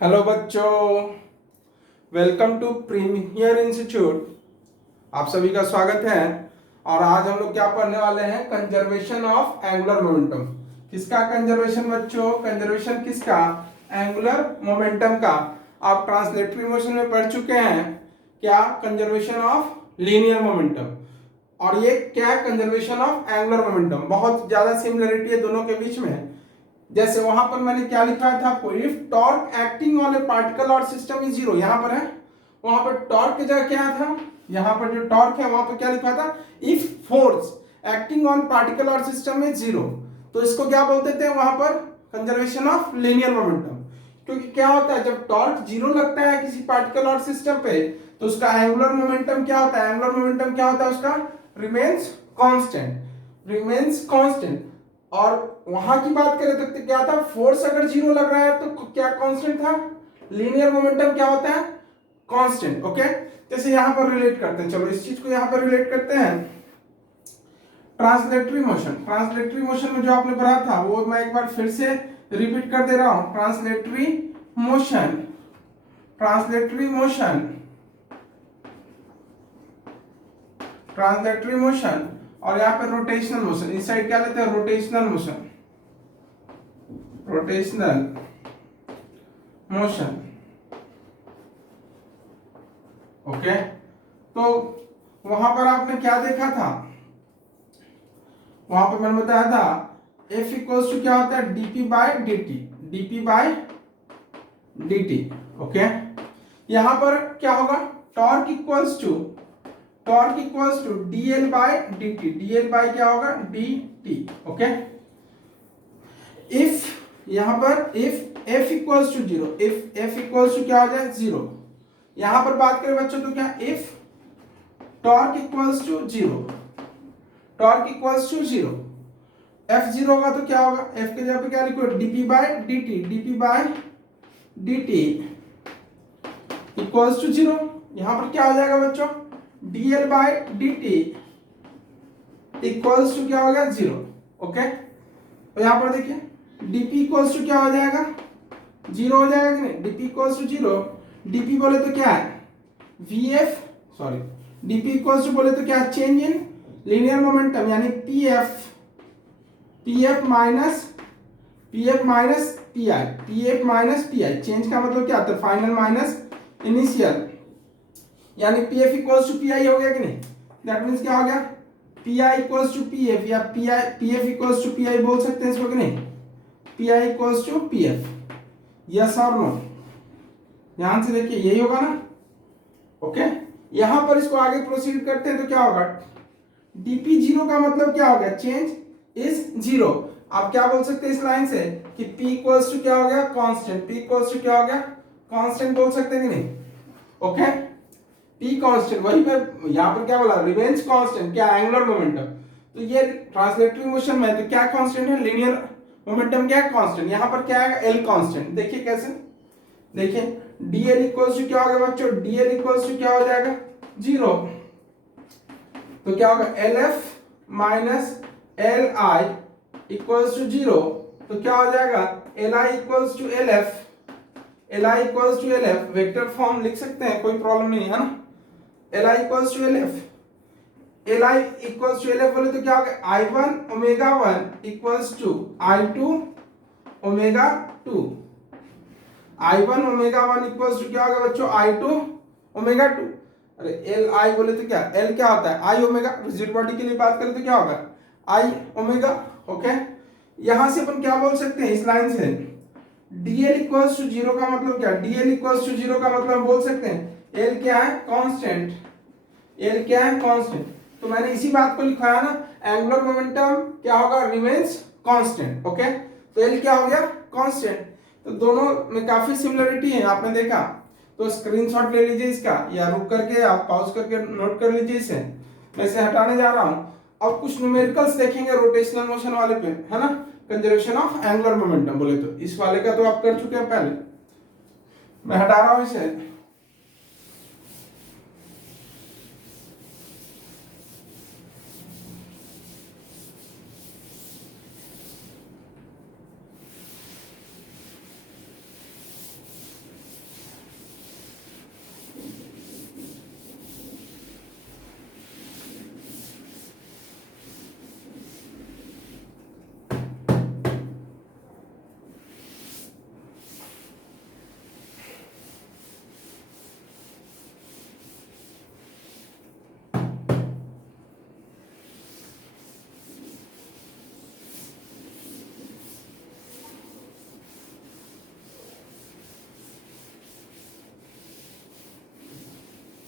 Hello बच्चों, welcome to premier institute. आप सभी का स्वागत है। और आज हम लोग क्या पढ़ने वाले हैं? Conservation of angular momentum. किसका कंजर्वेशन बच्चों? कंजर्वेशन किसका? एंगुलर मोमेंटम का। आप ट्रांसलेटरी मोशन में पढ़ चुके हैं क्या? Conservation of linear momentum. और ये क्या है? Conservation of angular momentum. बहुत ज्यादा सिमिलरिटी है दोनों के बीच में। जैसे वहां पर मैंने क्या लिखा था आपको, if torque acting on A particle और सिस्टम इज जीरो, यहां पर है। वहां पर टॉर्क की जगह क्या था? यहां पर जो टॉर्क है वहां पर क्या लिखा था? If force acting on particle और सिस्टम इज जीरो। तो इसको क्या बोलते थे वहां पर? Conservation of linear momentum. क्योंकि क्या होता है, जब टॉर्क जीरो लगता है किसी पार्टिकल और सिस्टम पे, तो उसका एंगुलर मोमेंटम क्या होता है? एंगुलर मोमेंटम क्या होता है उसका? Remains constant. Remains constant. और वहां की बात करें तो क्या था? फोर्स अगर जीरो लग रहा है तो क्या कांस्टेंट था? लीनियर मोमेंटम क्या होता है? कांस्टेंट। ओके, जैसे यहां पर रिलेट करते हैं, चलो इस चीज को यहां पर रिलेट करते हैं। Translatory motion. ट्रांसलेटरी मोशन में जो आपने पढ़ा था वो मैं एक बार फिर से रिपीट कर दे रहा हूं। Translatory motion, translatory motion, translatory motion. और यहां पर रोटेशनल मोशन। इस साइड क्या लेते हैं? Rotational motion, rotational motion. Okay, तो वहां पर आपने क्या देखा था? वहां पर मैंने बताया था F इक्वल्स टू क्या होता है? DP by dt, DP by dt। Okay, यहां पर क्या होगा? Torque equals to, torque equals to dl by dt, dl by क्या होगा? dt। ओके, इफ यहां पर if f equals to zero, if f equals to क्या हो जाए? जीरो। यहां पर बात करें बच्चों तो क्या? If torque equals to zero, torque equals to zero, F zero होगा तो क्या होगा? एफ के जगह पे क्या लिखो? DP by dt, DP by dt equals to zero. यहां पर क्या हो जाएगा बच्चों? dl by dt equals to क्या हो गया? जीरो। ओके, तो यहां पर देखिए dp इक्वल्स टू क्या हो जाएगा? जीरो हो जाएगा कि नहीं? dp equals to zero. dp बोले तो क्या है? vf, sorry, dp equals to बोले तो क्या? चेंज इन लीनियर मोमेंटम, यानी pf, pf minus, pf minus pi, pf minus pi। Change का मतलब क्या होता है? फाइनल माइनस इनिशियल, यानी pf इक्वल्स टू pi हो गया कि नहीं? दैट मींस क्या हो गया? pi इक्वल्स टू pf, या pf इक्वल्स टू pi बोल सकते हैं इसको कि नहीं? pi equals to pf, yes और नो? ध्यान से देखिए, यही होगा ना? ओके, यहां पर इसको आगे प्रोसीड करते हैं तो क्या होगा? dp जीरो का मतलब क्या हो गया? Change is zero. आप क्या बोल सकते हैं इस लाइन से कि p इक्वल्स टू क्या हो गया? कांस्टेंट। p इक्वल्स टू क्या हो गया? कांस्टेंट बोल सकते हैं कि नहीं? ओके, p कांस्टेंट, वही पर यहां पर क्या बोला? Remains constant. क्या? Angular momentum. तो ये ट्रांसलेटरी मोशन में तो क्या कांस्टेंट है? लीनियर मोमेंटम क्या है? कांस्टेंट। यहां पर क्या है? l constant. देखिए कैसे, देखिए dl इक्वल्स टू क्या होगा बच्चों? dl इक्वल्स टू क्या हो जाएगा? जीरो। तो क्या होगा? LF minus LI equals to zero. तो क्या हो जाएगा? LI equals to LF, LI equals to LF vector form लिख सकते हैं, कोई प्रॉब्लम नहीं है ना? LI equals to LF, LI equals to LF बोले तो क्या होगा? I1 omega 1 equals to I2 omega 2। I1 omega 1 equals to क्या होगा बच्चों? I2 omega 2। अरे एल आई बोले तो क्या? एल क्या होता है? आई ओमेगा। रिजिड बॉडी के लिए बात करें तो क्या होगा? आई ओमेगा। ओके, यहां से अपन क्या बोल सकते हैं इस लाइन से? dl इक्वल्स टू जीरो का मतलब क्या? dl इक्वल्स टू जीरो का मतलब बोल सकते हैं l क्या है? कांस्टेंट। l क्या है? कांस्टेंट। तो मैंने इसी बात को लिखा है ना, एंगुलर मोमेंटम क्या होगा? Remains constant. ओके, तो l क्या हो गया? कांस्टेंट। तो दोनों में काफी सिमिलरिटी है, आपने देखा। तो स्क्रीनशॉट ले लीजिए इसका, या रुक करके आप पॉज करके नोट कर लीजिए इसे। मैं इसे हटाने जा रहा हूं। अब कुछ न्यूमेरिकल्स देखेंगे रोटेशनल मोशन वाले पे, है ना? कंजर्वेशन ऑफ एंगुलर मोमेंटम बोले तो इस वाले का तो आप कर चुके हैं पहले। मैं हटा रहा हूं इसे।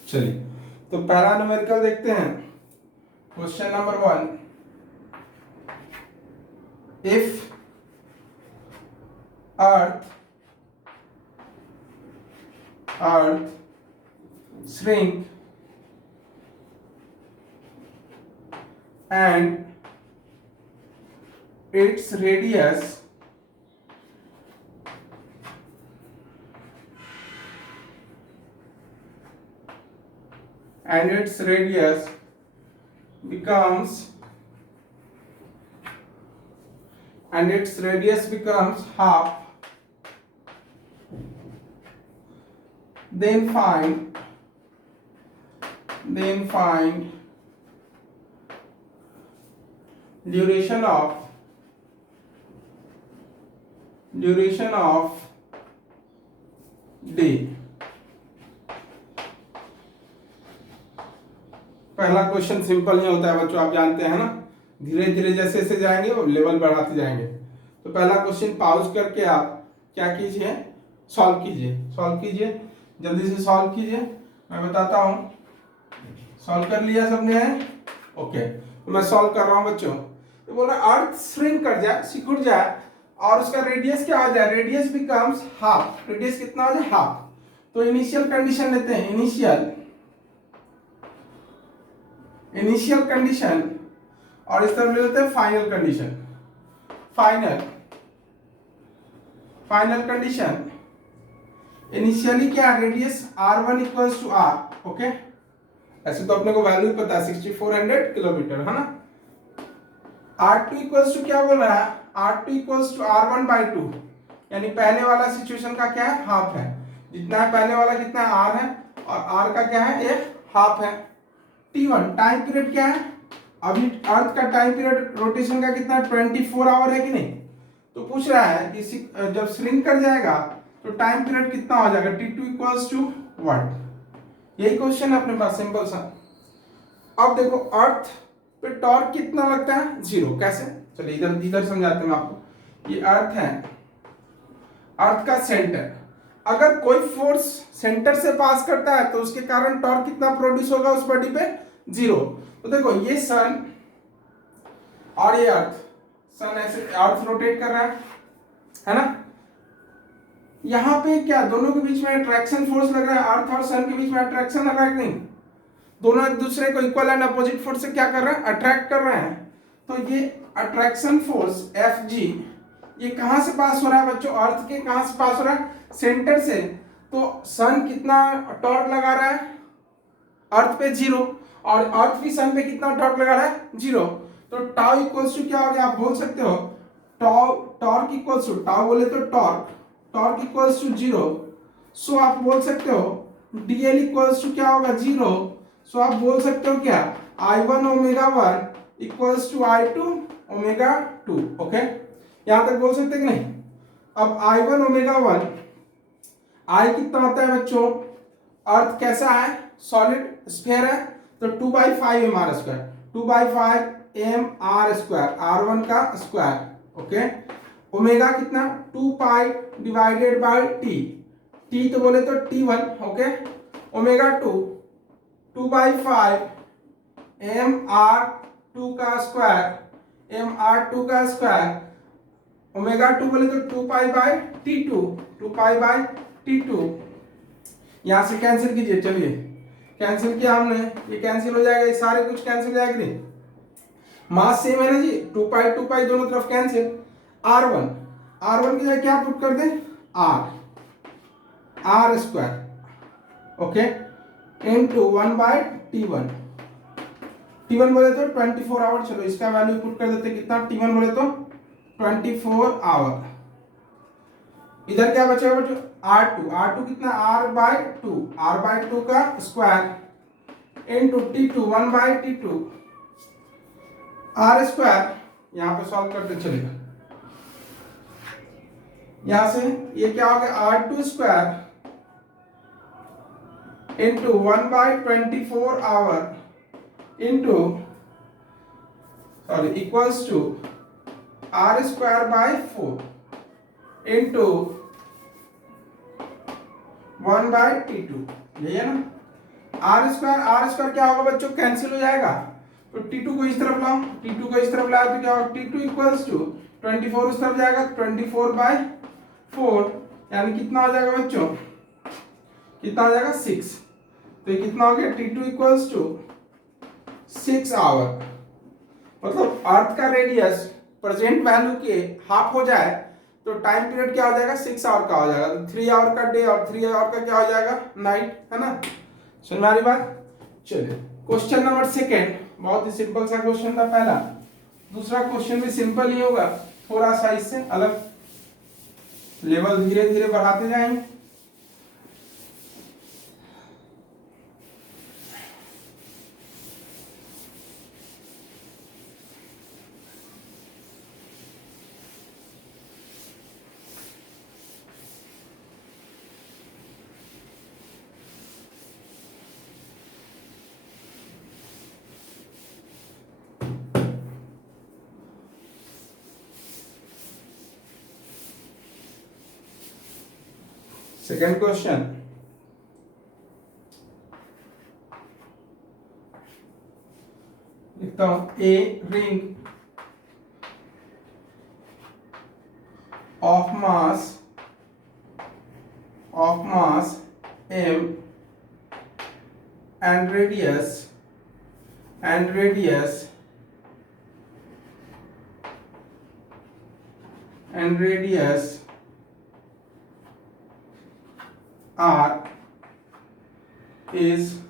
चलिए तो पहला न्यूमेरिकल देखते हैं, question number 1। If earth shrink and its radius becomes half, then find duration of day। पहला क्वेश्चन सिंपल नहीं होता है बच्चों, आप जानते हैं ना, धीरे धीरे जैसे जैसे जाएंगे वो लेवल बढ़ाते जाएंगे। तो पहला क्वेश्चन पॉज करके आप क्या कीजिए, सॉल्व कीजिए, जल्दी से सॉल्व कीजिए, मैं बताता हूं। सॉल्व कर लिया सबने? ओके, तो मैं सॉल्व कर रहा हूं बच्चों। तो बोल रहा अर्थ श्रिंक कर जाए, सिकुड़ जाए, और उसका रेडियस क्या हो जाए, रेडियस बिकम्स हाफ। रेडियस कितना हो जाए, हाफ। तो इनिशियल कंडीशन लेते हैं, इनिशियल कंडीशन, और इस तरफ ले लेते हैं final condition. Final condition initially क्या, radius r1 equals to r। Okay, ऐसे तो अपने को वैल्यू पता है 6400 किलोमीटर, है ना। r2 इक्वल्स टू क्या बोल रहा है, r2 equals to r1 by 2, यानी पहले वाला सिचुएशन का क्या है, हाफ है। जितना है पहले वाला कितना है, r है, और r का क्या है, ये हाफ है। t1 टाइम पीरियड क्या है, अभी अर्थ का टाइम पीरियड रोटेशन का कितना, 24 आवर है कि नहीं। तो पूछ रहा है कि जब श्रिंक कर जाएगा तो टाइम पीरियड कितना हो जाएगा, t2 इक्वल्स टू व्हाट। यही क्वेश्चन है अपने पास, सिंपल सा। अब देखो अर्थ पे टॉर्क कितना लगता है, 0। कैसे, चलिए इधर समझाते हैं आपको। ये अर्थ है, अर्थ का सेंटर, अगर कोई फोर्स सेंटर से पास करता है तो उसके कारण टॉर्क कितना प्रोड्यूस होगा उस बॉडी पे, 0। तो देखो ये सन और ये अर्थ, सन ऐसे अर्थ रोटेट कर रहा है ना। यहां पे क्या दोनों के बीच में अट्रैक्शन फोर्स लग रहा है, अर्थ और सन के बीच में अट्रैक्शन लग रहा है कि नहीं। दोनों एक दूसरे को इक्वल एंड अपोजिट फोर्स से क्या कर रहे हैं, अट्रैक्ट कर रहे हैं। तो ये अट्रैक्शन फोर्स Fg ये कहां से पास हो रहा है बच्चों, अर्थ के कहां से पास हो रहा है, सेंटर से। तो सन कितना टॉर्क लगा रहा है अर्थ पे, 0, और अर्थ भी सन पे कितना टॉर्क लगा रहा है, 0। तो टाउ इक्वल्स टू क्या हो गया, आप बोल सकते हो टॉर्क इक्वल्स टू, टाउ बोले तो टॉर्क इक्वल्स टू 0। सो आप बोल सकते हो dl इक्वल्स टू क्या होगा, 0। सो आप बोल सकते हो क्या, I1 omega 1 equals to I2 omega 2। Okay, यहां तक बोल सकते कि नहीं। अब I1 ओमेगा 1, I कितना होता है बच्चों, अर्थ कैसा है, सॉलिड स्फीयर है, तो 2/5 mr², 2/5 mr², r1 का स्क्वायर। ओके, ओमेगा कितना, 2 पाई डिवाइडेड बाय t तो बोले तो t1। ओके, ओमेगा 2/5 mr2 का स्क्वायर, ओमेगा 2 बोले तो 2 पाई बाय t2। यहां से कैंसिल कीजिए, चलिए कैंसिल किया हमने, ये कैंसिल हो जाएगा, ये सारे कुछ कैंसिल हो जाएगा नहीं, मास सेम है ना जी, 2 पाई दोनों तरफ कैंसिल। r1 की जगह क्या पुट कर दे, r²। Okay, into 1/t1। t1 बोले तो 24 आवर, चलो इसका वैल्यू पुट कर देते, कितना t1 बोले तो 24 आवर। इधर क्या बचेगा बच्चों, r2 कितना, r/2 का square into t2 1/t2 r²। यहां पे सॉल्व करते चलेगा, यहां से ये क्या हो गया, r2² into 1/24 hour into equals to r²/4 into 1/t2, यही है ना। आर स्क्वायर क्या होगा बच्चों, कैंसिल हो जाएगा। तो T2 को इस तरफ लाओ, T2 को इस तरफ लाओ तो क्या होगा, T2 इक्वल्स टू 24 उस तरफ जाएगा, 24/4 यानी कितना हो जाएगा बच्चों, कितना हो जाएगा 6। तो ये कितना हो गया, T2 इक्वल्स टू 6 आवर। मतलब अर्थ का रेडियस प्रेजेंट वैल्यू के हाफ हो जाए तो टाइम पीरियड क्या हो जाएगा, 6 आवर का हो जाएगा। तो 3 आवर का डे और 3 आवर का क्या हो जाएगा, नाइट, है ना। सुन में आ रही बात। चलिए क्वेश्चन नंबर सेकेंड, बहुत ही सिंपल सा क्वेश्चन था पहला। दूसरा क्वेश्चन भी सिंपल ही होगा, थोड़ा सा इससे अलग, लेवल धीरे धीरे बढ़ाते जाएंगे। सेकेंड क्वेश्चन, लिखता हूं, a ring of mass m and radius r is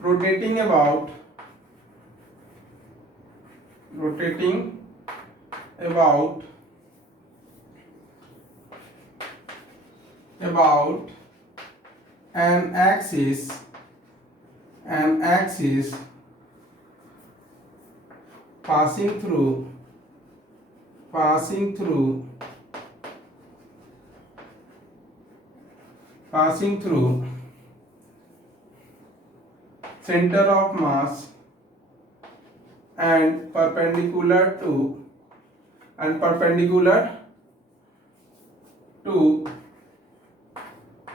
rotating about an axis passing through center of mass and perpendicular to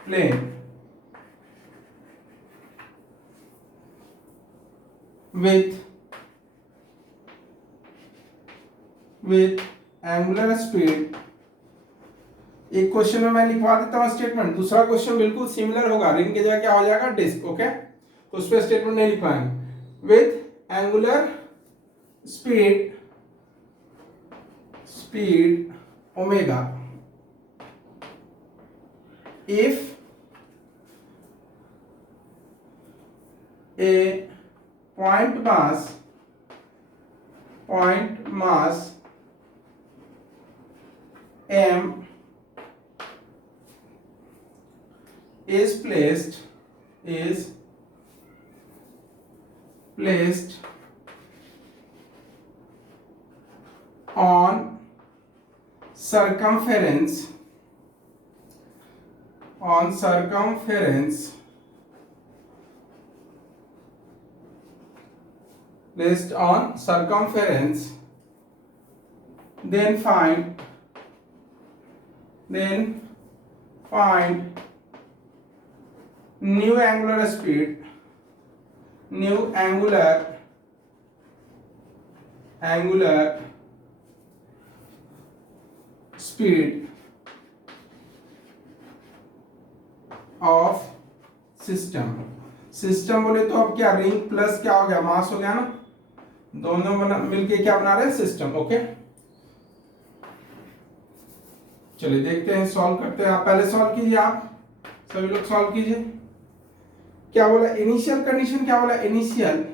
plane with angular speed। एक क्वेश्चन में मैं लिखवा देता हूँ स्टेटमेंट, दूसरा क्वेश्चन बिल्कुल सिमिलर होगा, रिंग की जगह क्या हो जाएगा, डिस्क। ओके, तो उस पर स्टेटमेंट नहीं लिखवाएंगे। With angular speed omega if a point mass m is placed on circumference then find new angular speed of system बोले तो अब क्या, रिंग प्लस क्या हो गया, मास हो गया ना, दोनों मिलके क्या बना रहे हैं, सिस्टम। ओके, चलिए देखते हैं, सॉल्व करते हैं। आप पहले सॉल्व कीजिए, आप सभी लोग सॉल्व कीजिए। क्या बोला, इनिशियल कंडीशन क्या बोला, इनिशियल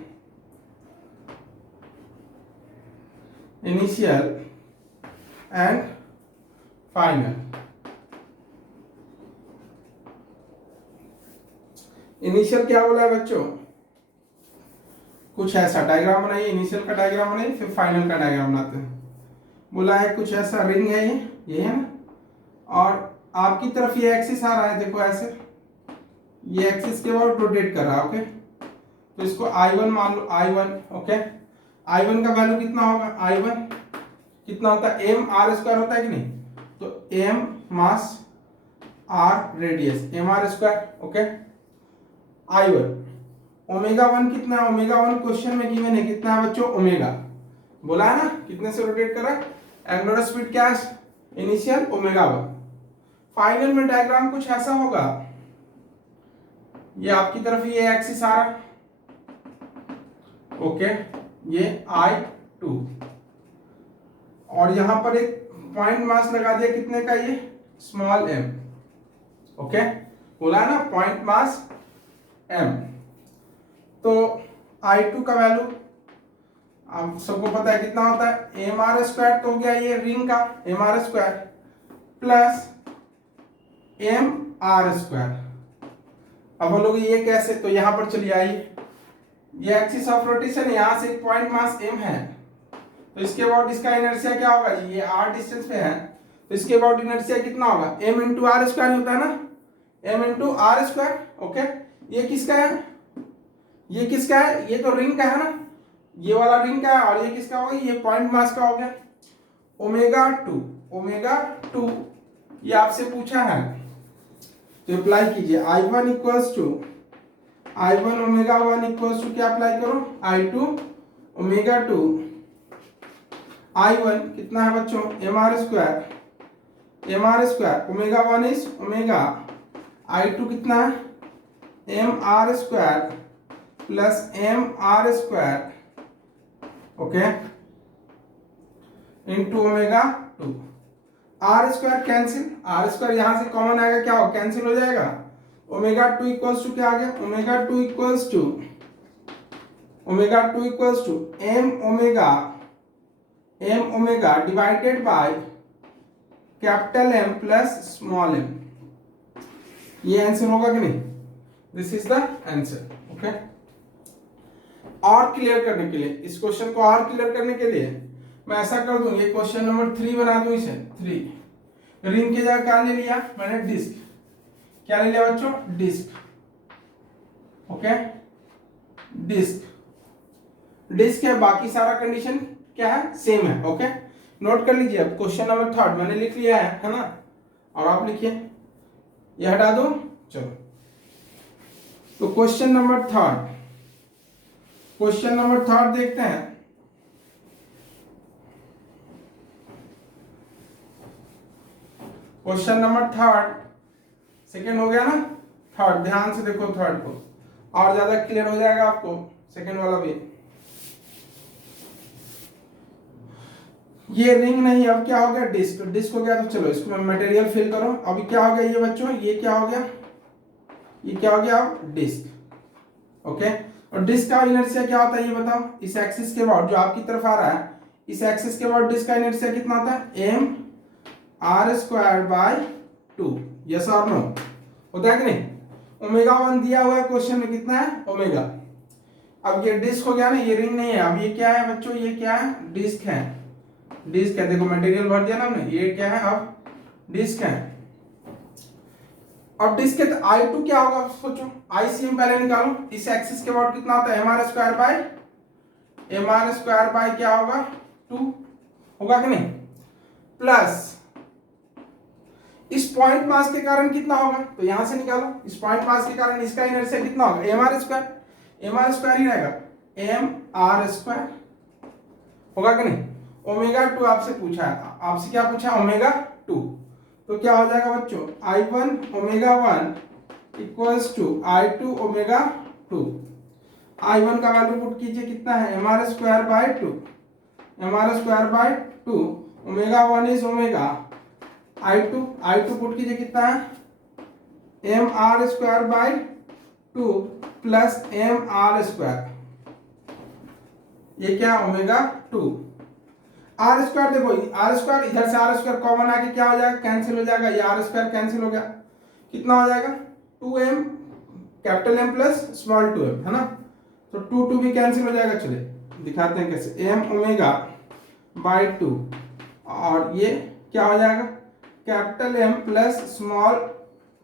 एंड फाइनल। इनिशियल क्या बोला है बच्चों, कुछ ऐसा डायग्राम बनाइए, इनिशियल का डायग्राम बनाइए, फिर फाइनल का डायग्राम बनाते हैं। बोला है कुछ ऐसा रिंग है, ये है ना, और आपकी तरफ ये एक्सिस आ रहा है, देखो ऐसे, ये एक्सिस के बाद रोटेट कर रहा है। ओके, तो इसको I1 मान लो, I1। ओके, I1 का वैल्यू कितना होगा, I1 कितना होता है, m r स्क्वायर होता है कि नहीं, तो m मास r radius, m r square. Okay, I1 omega 1 कितना है, ओमेगा 1 क्वेश्चन में गिवन है कितना है बच्चों, ओमेगा बोला है ना, कितने से रोटेट कर रहा है, एंगुलर स्पीड क्या है इनिशियल ओमेगा 1। फाइनल में डायग्राम कुछ ऐसा होगा, ये आपकी तरफ ये एक्सिस आ रहा, ओके, ये I2 और यहां पर एक पॉइंट मास लगा दिया कितने का, ये स्मॉल m, ओके, बोला ना पॉइंट मास m। तो I2 का वैल्यू आप सबको पता है कितना होता है, एम आर स्क्वायर, तो हो गया ये रिंग का M R square plus M R square. अब बोलोगे ये कैसे, तो यहां पर चलिए आइए, ये एक्सिस ऑफ रोटेशन है, यहां से एक पॉइंट मास m है, तो इसके बाद इसका इनर्शिया क्या होगा जी, ये r डिस्टेंस पे है, तो इसके बाद इनर्शिया कितना होगा, m इंटू आर स्क्वायर होता है ना, m into R square, okay. ये किसका है, ये किसका है, ये तो रिंग का है ना, ये वाला रिंग का है, और ये किसका होगा, ये पॉइंट मास का हो गया, ओमेगा 2, ओमेगा 2 ये आपसे पूछा है, तो अप्लाई कीजिए, I1 equals to I1 omega 1 equals to क्या अप्लाई करो, I2 ओमेगा 2, I1 कितना है बच्चों, M R square omega 1 is omega, I2 कितना है, M R square plus M R square, okay, into omega 2, R square cancel, R square यहां से common आएगा, क्या हो कैंसिल हो जाएगा, ओमेगा 2 इक्वल्स टू क्या आ गया, omega 2 equals to M omega divided by capital M plus small m। ये आंसर होगा कि नहीं, this is the answer, okay. और क्लियर करने के लिए, इस क्वेश्चन को और क्लियर करने के लिए मैं ऐसा कर दूं, ये क्वेश्चन नंबर 3 बना दूं, इसे 3 रिंग की जगह क्या ले लिया मैंने, डिस्क, क्या ले लिया बच्चों, डिस्क, ओके, डिस्क है, बाकी सारा कंडीशन क्या है, सेम है, ओके। नोट कर लीजिए, अब क्वेश्चन नंबर 3 मैंने लिख लिया है ना, और आप लिखिए, ये हटा दो, चलो। तो क्वेश्चन नंबर 3 देखते हैं। क्वेश्चन नंबर 3 सेकेंड हो गया ना, थर्ड, ध्यान से देखो थर्ड को, और ज्यादा क्लियर हो जाएगा आपको सेकेंड वाला भी। ये रिंग नहीं, अब क्या हो गया, डिस्क, डिस्क हो गया, तो चलो इसको मटेरियल फिल करो। अभी क्या हो गया ये बच्चों, ये क्या हो गया, ये क्या हो गया, अब डिस्क, ओके। और डिस्क का इनर्शिया क्या होता है ये बताओ, इस एक्सिस के बाद जो आपकी तरफ आ रहा है, इस एक्सिस के बाद डिस्क का इनर्शिया कितना होता है, M R square by 2, yes और नो, होता है कि नहीं। ओमेगा 1 दिया हुआ है क्वेश्चन में, कितना है, ओमेगा। अब ये डिस्क हो गया ना, ये रिंग नहीं है, अब ये क्या है बच्चों, ये क्या है, डिस्क है, डिस्क है, देखो मटेरियल भर दिया ना हमने, ये क्या है, अब डिस्क है। अब डिस्क के I2 क्या होगा सोचो, ICM पहले निकालो, इस एक्सिस के बाद कितना होता है, एम आर स्क्वायर बाय क्या होगा, 2 होगा कि नहीं, प्लस इस पॉइंट मास के कारण कितना होगा, तो यहां से निकालो, इस पॉइंट मास के कारण इसका इनर्शिया कितना होगा, एम आर स्क्वायर ही रहेगा, एम आर स्क्वायर होगा कि नहीं। ओमेगा 2 आपसे पूछा है, आपसे क्या पूछा, ओमेगा 2, तो क्या हो जाएगा बच्चों, I1 omega 1 equals to I2 omega 2। I1 का वैल्यू पुट कीजिए, कितना है, M R square by 2, omega 1 is omega, I2 put कीजिए, कितना है, M R square by 2 plus M R square, ये क्या, ओमेगा 2। आर स्क्वायर देखो, आर स्क्वायर इधर से आर स्क्वायर कॉमन आके क्या हो जाएगा, कैंसिल हो जाएगा, ये आर स्क्वायर कैंसिल हो गया, कितना हो जाएगा, 2m capital M plus small 2m, है ना, तो 2 भी कैंसिल हो जाएगा। चलिए दिखाते हैं कैसे, m ओमेगा बाय 2, और ये क्या हो जाएगा, कैपिटल M प्लस स्मॉल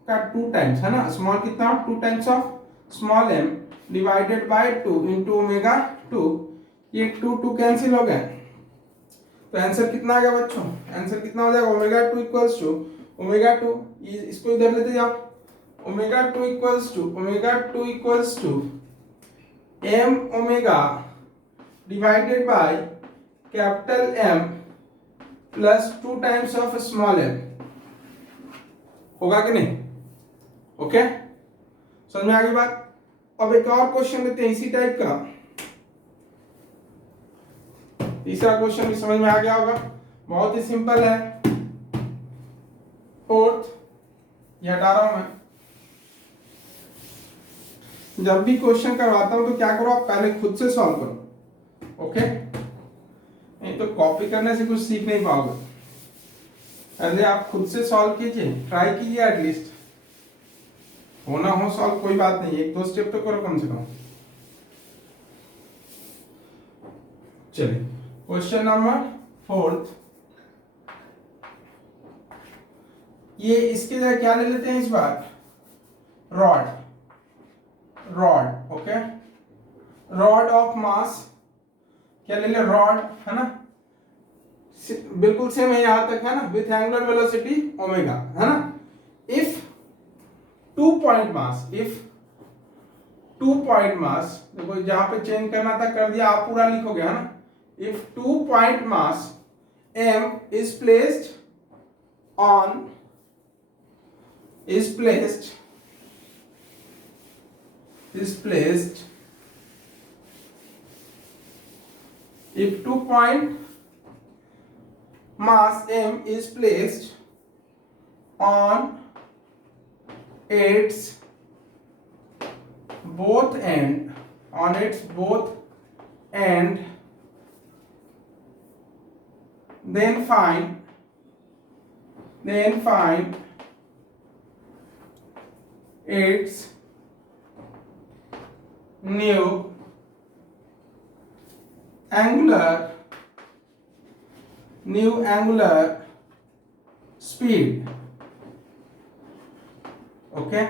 का 2 टाइम्स, है ना, स्मॉल कितना, 2 times of small m divided by 2 into omega 2, ये 2 कैंसिल हो गए, तो आंसर कितना आ गया बच्चों, आंसर कितना हो जाएगा, ओमेगा 2 इक्वल्स टू ओमेगा 2, इसको इधर लेते जाओ, omega two equals to M omega divided by capital M plus 2 times of small M, होगा कि नहीं? ओके, समझ में आ गई बात? अब एक और क्वेश्चन लेते हैं इसी टाइप का। तीसरा क्वेश्चन भी समझ में आ गया होगा, बहुत ही सिंपल है। फोर्थ, ये हटा रहा हूं मैं। जब भी क्वेश्चन करवाता हूं तो क्या करो, आप पहले खुद से सॉल्व करो, ओके? नहीं तो कॉपी करने से कुछ सीख नहीं पाओगे। पहले आप खुद से सॉल्व कीजिए, ट्राई कीजिए, एटलीस्ट होना हो सॉल्व, कोई बात नहीं, एक दो स्टेप तो करो कम से कम। चलिए क्वेश्चन नंबर फोर्थ, ये इसके जगह क्या ले लेते हैं इस बार? Rod, okay, rod of mass, क्या ले ले? रॉड, है ना, बिल्कुल सेम है यहां तक, है ना, विथ एंगुलर वेलोसिटी ओमेगा, है ना। इफ 2 पॉइंट मास, देखो जहां पे चेंज करना था कर दिया, आप पूरा लिखोगे, है ना। If 2 point mass m is placed if 2 point mass m is placed on its both end, then find its new angular speed, okay.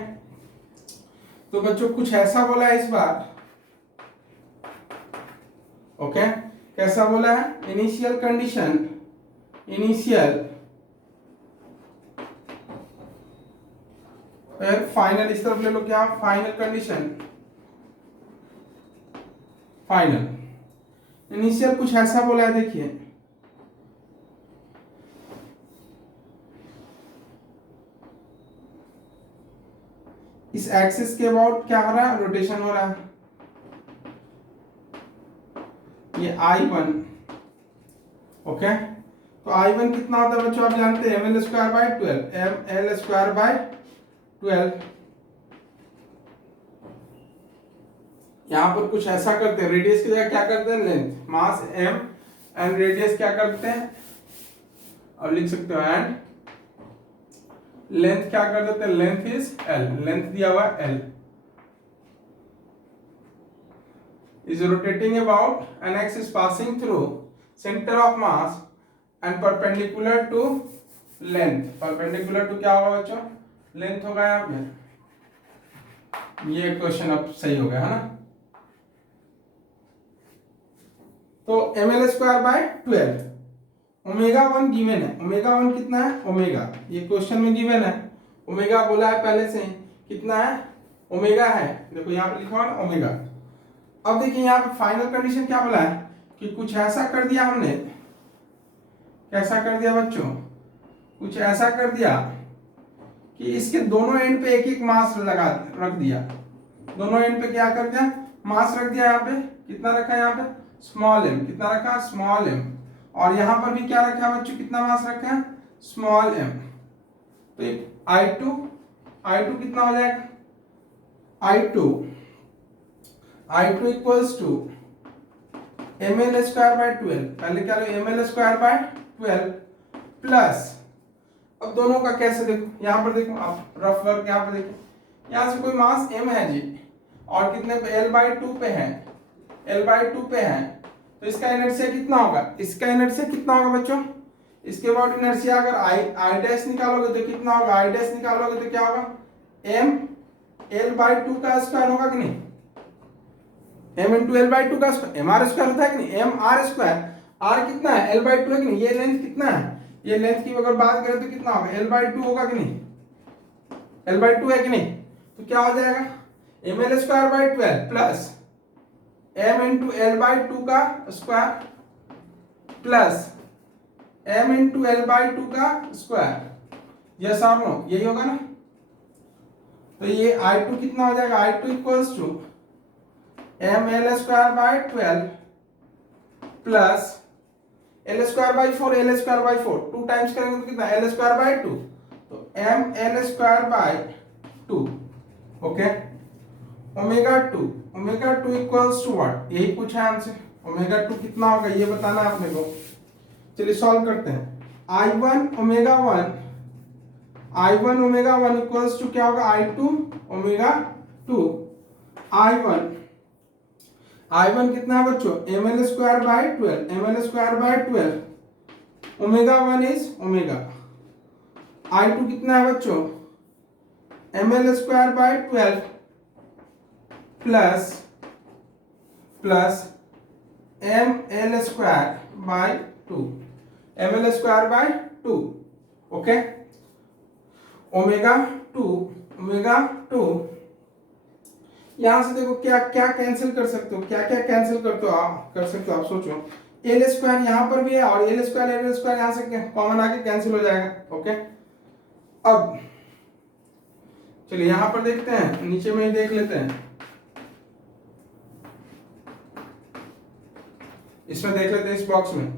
तो बच्चों कुछ ऐसा बोला है इस बार, ओके, कैसा बोला है? इनिशियल कंडीशन, फिर फाइनल, इस तरफ ले लो, क्या? फाइनल कंडीशन, इनिशियल कुछ ऐसा बोला है, देखिए इस एक्सिस के अबाउट क्या हो रहा है? रोटेशन हो रहा है। ये I1, ओके, तो I1 कितना होता है बच्चों? आप जानते हैं ml square by 12, ml square by 12। यहां पर कुछ ऐसा करते हैं, रेडियस की जगह क्या करते हैं? Length, mass m and radius क्या करते हैं? और लिख सकते हो एंड लेंथ क्या कर देते हैं? लेंथ इज l, लेंथ दिया हुआ l is rotating about an axis passing through center of mass and perpendicular to length, perpendicular to क्या होगा बच्चों? लेंथ होगा यहाँ पे। ये क्वेश्चन अब सही हो गया, है ना। तो ml square by 12, omega 1 given है, ओमेगा 1 कितना है? ओमेगा, ये क्वेश्चन में गिवन है, ओमेगा बोला है पहले से, कितना है? ओमेगा है, देखो यहाँ पे लिखा हुआ है ओमेगा। अब देखिए यहाँ पे फाइनल कंडीशन क्या बोला है कि कुछ ऐसा कर दिया हमने, कैसा कर दिया बच्चों? कुछ ऐसा कर दिया कि इसके दोनों एंड पे एक एक मास रख दिया, दोनों एंड पे क्या कर दिया? मास रख दिया। यहाँ पे कितना रखा है? यहाँ पे स्मॉल m, कितना रखा? Small m। और यहाँ पर भी क्या रखा है बच्चों? कितना मास रखा है? Small m। तो I2 कितना हो जाएगा? I2 equals to ml square by 12, पहले क्या लो? ml स्क्वायर बाय 12 प्लस, अब दोनों का कैसे देखो, यहाँ पर देखो आप रफ वर्क, यहाँ पर देखो, यहाँ से कोई मास m है जी, और कितने पे? L/2 पे है, L/2 पे है, तो इसका इनर्शिया कितना होगा? इसका इनर्शिया कितना होगा बच्चों? इसके बाद इनर्शिया अगर I डैश निकालोगे तो कितना होगा? I डैश निकालोगे तो क्या होगा? m L/2 का स्क्वायर होगा कि नहीं? m इंटू L/2 का स्क्वायर, mr स्क्वायर होता है कि नहीं? mr स्क्वायर, r कितना है? L/2 है कि नहीं? ये लेंथ कितना है? ये लेंथ की अगर बात करें तो कितना होगा? L/2 होगा कि नहीं? L/2 है कि नहीं, तो क्या हो जाएगा ml² / 12 plus m into L/2 का square plus m into L/2 का स्क्वायर, यस और नो, यही होगा ना। तो ये I2 कितना हो जाएगा, I2 equals to ml² / 12 plus L²/4 L²/4 2 times करेंगे तो कितना L²/2, तो ml²/2 okay. Omega 2 equals to what, यही पूछा है हमसे। ओमेगा 2 कितना होगा ये बताना है आपने को। चलिए सॉल्व करते हैं। I1 ओमेगा 1 इक्वल्स टू क्या होगा I2 ओमेगा 2। I1 कितना है बच्चों ml²/12 ml²/12 omega 1 is omega. I2 कितना है बच्चों ml²/12 plus ml²/2 ml²/2 okay. Omega 2 यहां से देखो क्या क्या कैंसिल कर सकते हो, क्या क्या कैंसिल करते हो आप, सोचो। L² यहां पर भी है और L² यहां से कॉमन आके कैंसिल हो जाएगा ओके। अब चलिए यहां पर देखते हैं, नीचे में ही देख लेते हैं, इसमें देख लेते हैं। इस बॉक्स में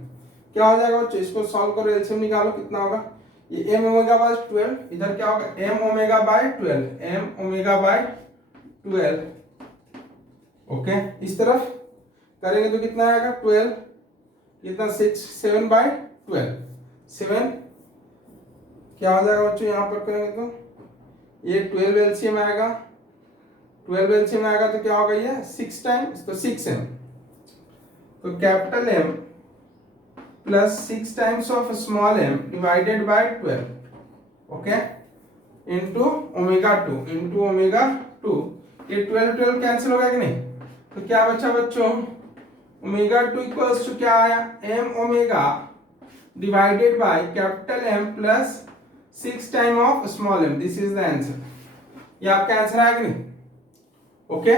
क्या हो जाएगा बच्चों, इसको सॉल्व करो, एलसीएम निकालो, कितना होगा ये m ओमेगा बाय 12, इधर क्या होगा m ओमेगा बाय 12 ओके। इस तरफ करेंगे तो कितना आएगा 12, कितना 7/12 7 क्या हो जाएगा बच्चों, यहां पर करेंगे तो ये 12 एलसीएम आएगा, 12 एलसीएम आएगा तो क्या होगा ये 6 टाइम्स, तो 6m, तो capital M plus 6 times of small m divided by 12 okay into omega 2 ये 12 कैंसिल हो गया कि नहीं, तो क्या बचा बच्चों ओमेगा 2 इक्वल्स टू क्या आया m omega divided by capital M plus 6 time of small m, this is the answer. ये आपका आंसर आया कि नहीं ओके।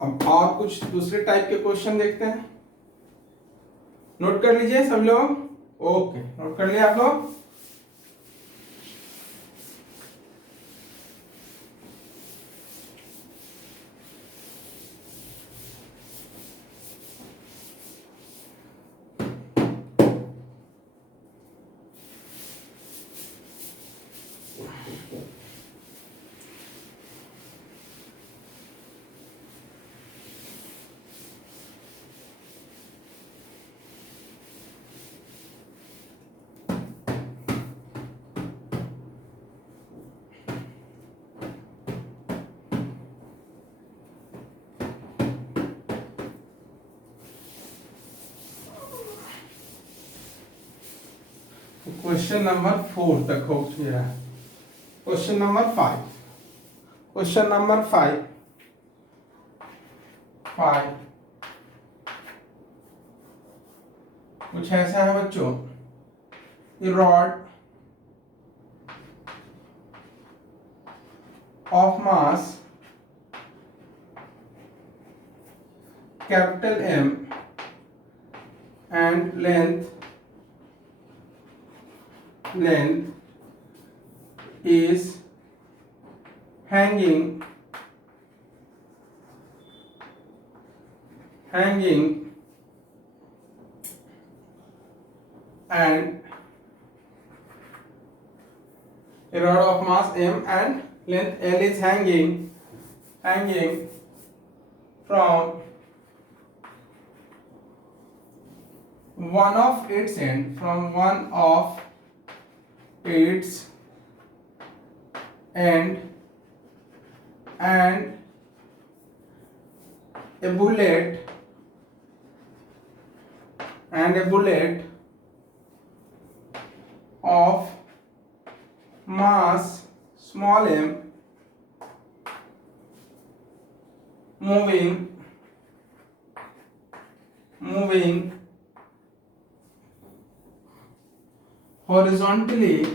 अब और कुछ दूसरे टाइप के क्वेश्चन देखते हैं, नोट कर लीजिए सब लोग, ओके नोट कर लिया आप लोग। क्वेश्चन नंबर 4 तक हो गया। क्वेश्चन नंबर 5 कुछ ऐसा है बच्चों, rod of mass capital M and length is hanging and a rod of mass M and length L is hanging from one of its end, and a bullet of mass small m moving horizontally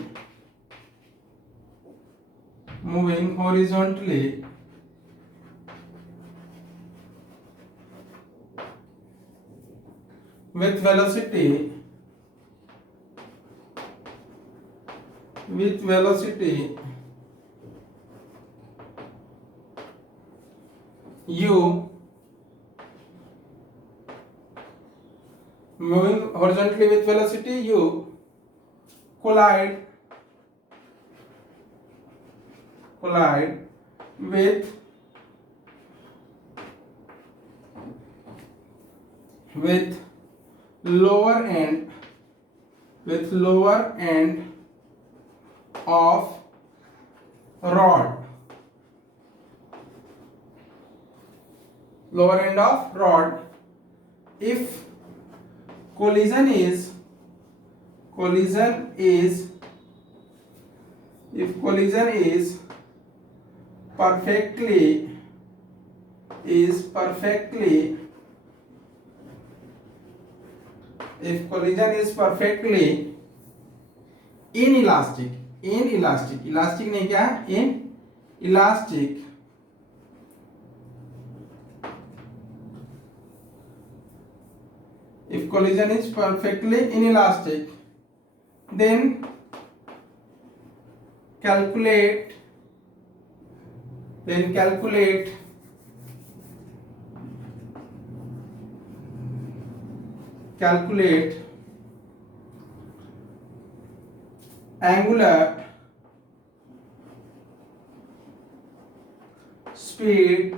moving horizontally with velocity u, moving horizontally with velocity u, collide with lower end of rod, if collision is perfectly inelastic, elastic नहीं क्या है, inelastic, if collision is perfectly inelastic, then calculate angular speed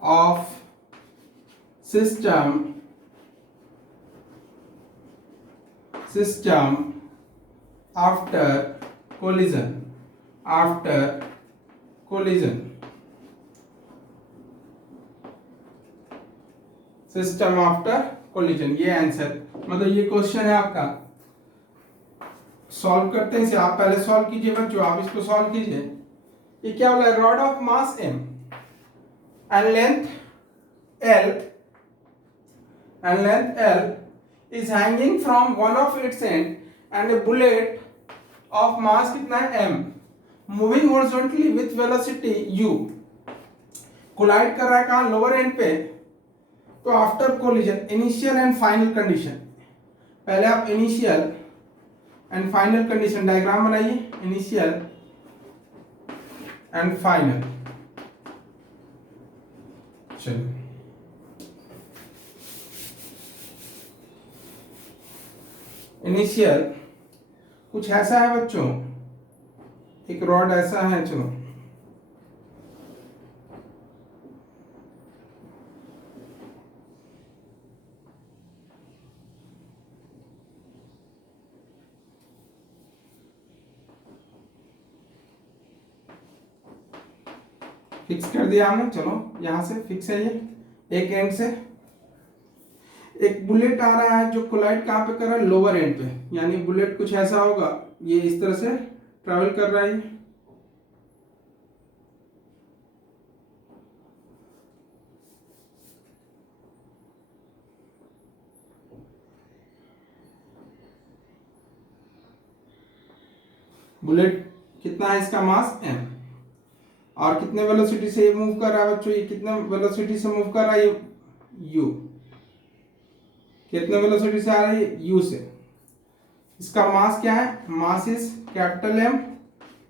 of system after collision, system after collision, ये answer, मतलब ये question है आपका। Solve करते हैं इसे, आप पहले सॉल्व कीजिए बच्चों, आप इसको सॉल्व कीजिए। ये क्या बोला है, rod of mass m and length L is hanging from one of its end and a bullet of mass कितना है m moving horizontally with velocity u collide कर रहा है कहाँ, लोअर एंड पे। तो after collision initial and final condition, पहले आप initial and final condition diagram बनाइए, इनिशियल एंड फाइनल। चलिए इनिशियल कुछ ऐसा है बच्चों, एक रॉड ऐसा है, चलो फिक्स कर दिया हमने, चलो यहां से फिक्स है, ये एक एंड से एक बुलेट आ रहा है जो कोलाइड कहां पे कर रहा है, लोअर एंड पे, यानी बुलेट कुछ ऐसा होगा, ये इस तरह से ट्रैवल कर रहा है। बुलेट कितना है, इसका मास m, और कितने वेलोसिटी से ये मूव कर रहा है बच्चों, ये कितने वेलोसिटी से मूव कर रहा है, ये u, कितने वेलोसिटी से आ रहा है, ये u से। इसका मास क्या है, mass is capital M,